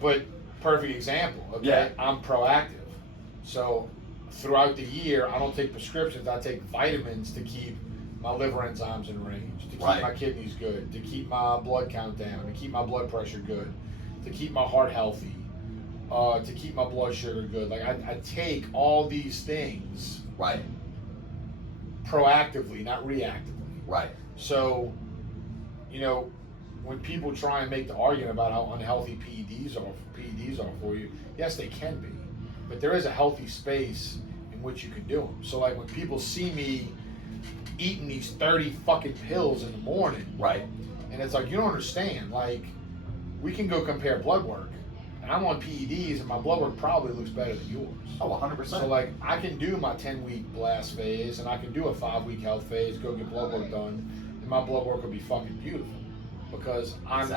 But perfect example. Okay, Yeah. I'm proactive, so throughout the year, I don't take prescriptions. I take vitamins to keep my liver enzymes in range, to keep Right. my kidneys good, to keep my blood count down, to keep my blood pressure good, to keep my heart healthy, to keep my blood sugar good. Like, I take all these things Right. proactively, not reactively. Right. So, when people try and make the argument about how unhealthy PEDs are for you, yes, they can be, but there is a healthy space in which you can do them. So, like, when people see me eating these 30 fucking pills in the morning, Right. and it's like, you don't understand. Like, we can go compare blood work, and I'm on PEDs, and my blood work probably looks better than yours. Oh, 100%. So, like, I can do my 10-week blast phase, and I can do a 5-week health phase, go get blood work done, and my blood work will be fucking beautiful, because I'm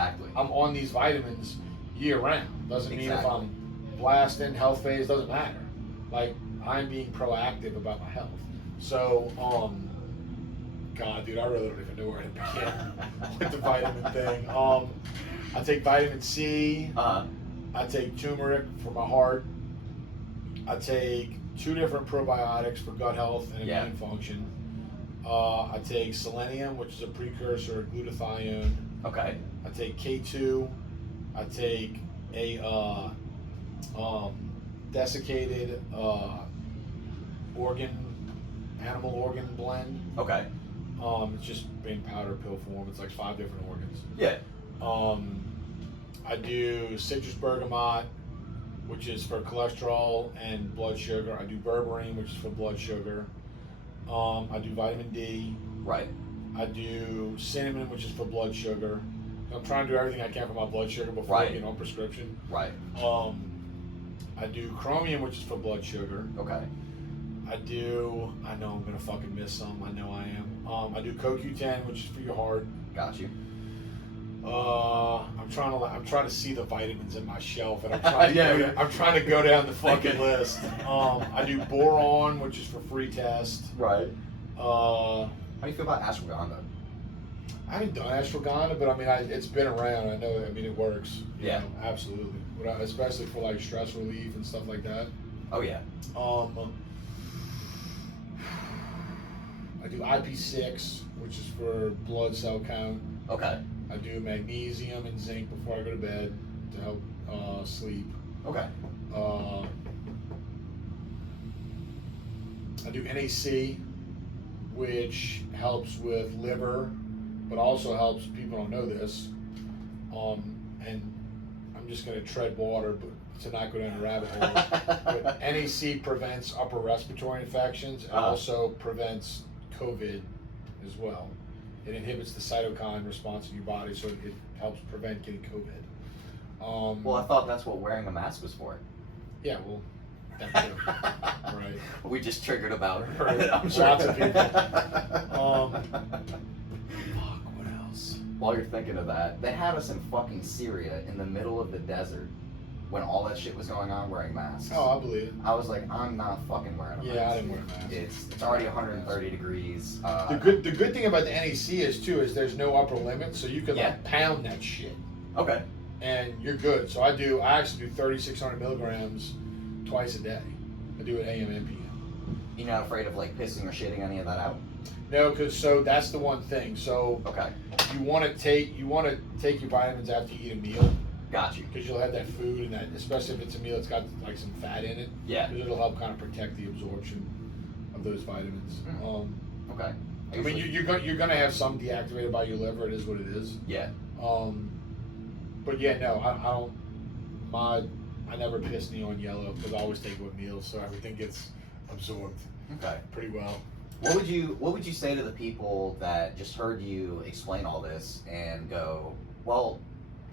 on these vitamins year round. Doesn't mean if I'm blasting health phase, doesn't matter. Like, I'm being proactive about my health. So, God, dude, I really don't even know where to begin with the vitamin thing. I take vitamin C. I take turmeric for my heart. I take 2 different probiotics for gut health and immune function. I take selenium, which is a precursor of glutathione. Okay. I take K2. I take a desiccated animal organ blend. Okay. It's just in powder pill form. It's like 5 different organs. Yeah. I do citrus bergamot, which is for cholesterol and blood sugar. I do berberine, which is for blood sugar. I do vitamin D. Right. I do cinnamon, which is for blood sugar. I'm trying to do everything I can for my blood sugar before I get on prescription. Right. I do chromium, which is for blood sugar. Okay. I know I'm gonna fucking miss some. I know I am. I do CoQ10, which is for your heart. Got you. I'm trying to see the vitamins in my shelf, and I'm trying to go down the fucking list. I do boron, which is for free test. Right. How do you feel about ashwagandha? I haven't done ashwagandha, but I mean, it's been around. I know. I mean, it works. You know, absolutely. Especially for like stress relief and stuff like that. Oh yeah. I do IP6, which is for blood cell count. Okay. I do magnesium and zinc before I go to bed to help sleep. Okay. I do NAC, which helps with liver, but also helps, people don't know this, and I'm just going to tread water but to not go down the rabbit hole. But NAC prevents upper respiratory infections and also prevents COVID as well. It inhibits the cytokine response in your body, so it helps prevent getting COVID. Well, I thought that's what wearing a mask was for. Yeah, well, that too. Right. We just triggered about it. Right. I'm sure. Lots of people. Fuck, what else? While you're thinking of that, they had us in fucking Syria in the middle of the desert when all that shit was going on wearing masks. Oh, I believe it. I was like, I'm not fucking wearing a mask. Yeah, I didn't wear a mask. It's already 130 degrees. The good thing about the NAC is there's no upper limit, so you can like pound that shit. Okay. And you're good. So I actually do 3,600 milligrams twice a day. I do it AM and PM. You're not afraid of like pissing or shitting any of that out? No, so that's the one thing. So okay. You want to take your vitamins after you eat a meal. Got you. Because you'll have that food, and that, especially if it's a meal that's got like some fat in it. Yeah. Because it'll help kind of protect the absorption of those vitamins. Okay. I mean, you're gonna have some deactivated by your liver. It is what it is. Yeah. But yeah, no, I never piss neon yellow because I always take it with meals, so everything gets absorbed. Okay. Pretty well. What would you say to the people that just heard you explain all this and go, well,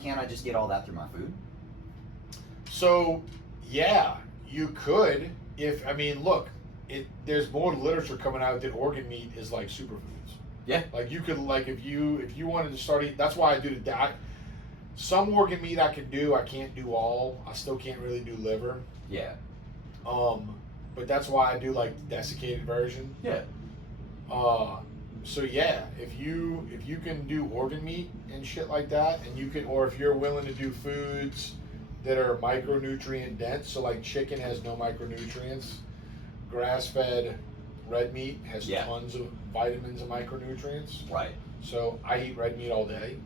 can't I just get all that through my food? So, yeah, you could. Look, there's more literature coming out that organ meat is like superfoods. Yeah. Like you could, like if you wanted to start eating, that's why I do the diet. Some organ meat I can do. I can't do all. I still can't really do liver. Yeah. But that's why I do like the desiccated version. Yeah. So yeah, if you can do organ meat and shit like that, and you can, or if you're willing to do foods that are micronutrient dense, so like chicken has no micronutrients, grass-fed red meat has tons of vitamins and micronutrients. Right. So I eat red meat all day,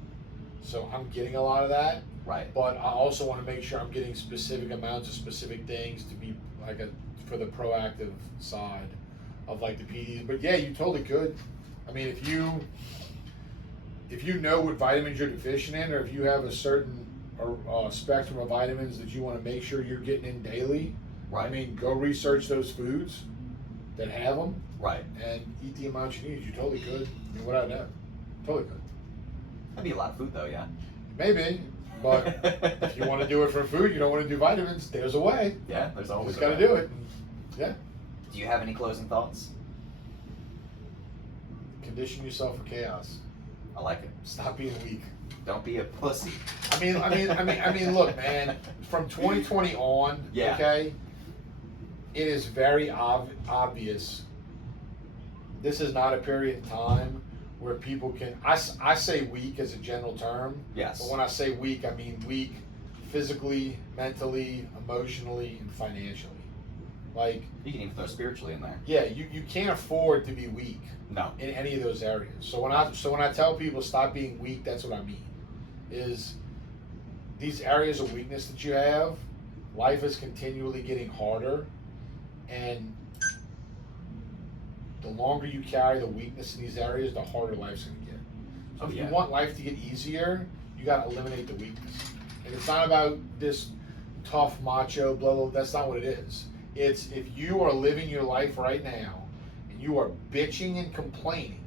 so I'm getting a lot of that. Right. But I also want to make sure I'm getting specific amounts of specific things to be like for the proactive side of like the PDs. But yeah, you totally could. I mean, if you know what vitamins you're deficient in, or if you have a certain spectrum of vitamins that you want to make sure you're getting in daily, right. I mean, go research those foods that have them, right, and eat the amount you need. You totally could. I mean, without doubt, totally could. That'd be a lot of food, though, yeah. Maybe, but if you want to do it for food, you don't want to do vitamins. There's a way. Yeah, there's always. Just got to do it. Yeah. Do you have any closing thoughts? Condition yourself for chaos. I like it. Stop being weak. Don't be a pussy. I mean, look, man. From 2020 on, okay, it is very obvious. This is not a period of time where people can. I say weak as a general term. Yes. But when I say weak, I mean weak, physically, mentally, emotionally, and financially. Like you can even throw spiritually in there. Yeah, you can't afford to be weak. No. In any of those areas. So when I tell people stop being weak, that's what I mean. Is these areas of weakness that you have, life is continually getting harder, and the longer you carry the weakness in these areas, the harder life's gonna get. So if you want life to get easier, you gotta eliminate the weakness. And it's not about this tough macho blah blah. That's not what it is. It's if you are living your life right now and you are bitching and complaining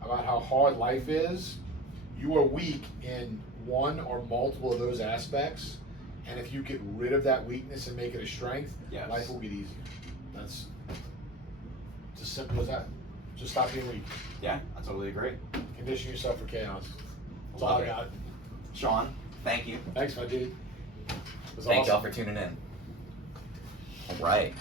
about how hard life is, you are weak in one or multiple of those aspects. And if you get rid of that weakness and make it a strength, life will get easier. That's as simple as that. Just stop being weak. Yeah, I totally agree. Condition yourself for chaos. That's all I got. Shawn, thank you. Thanks, my dude. Thank y'all for tuning in. All right.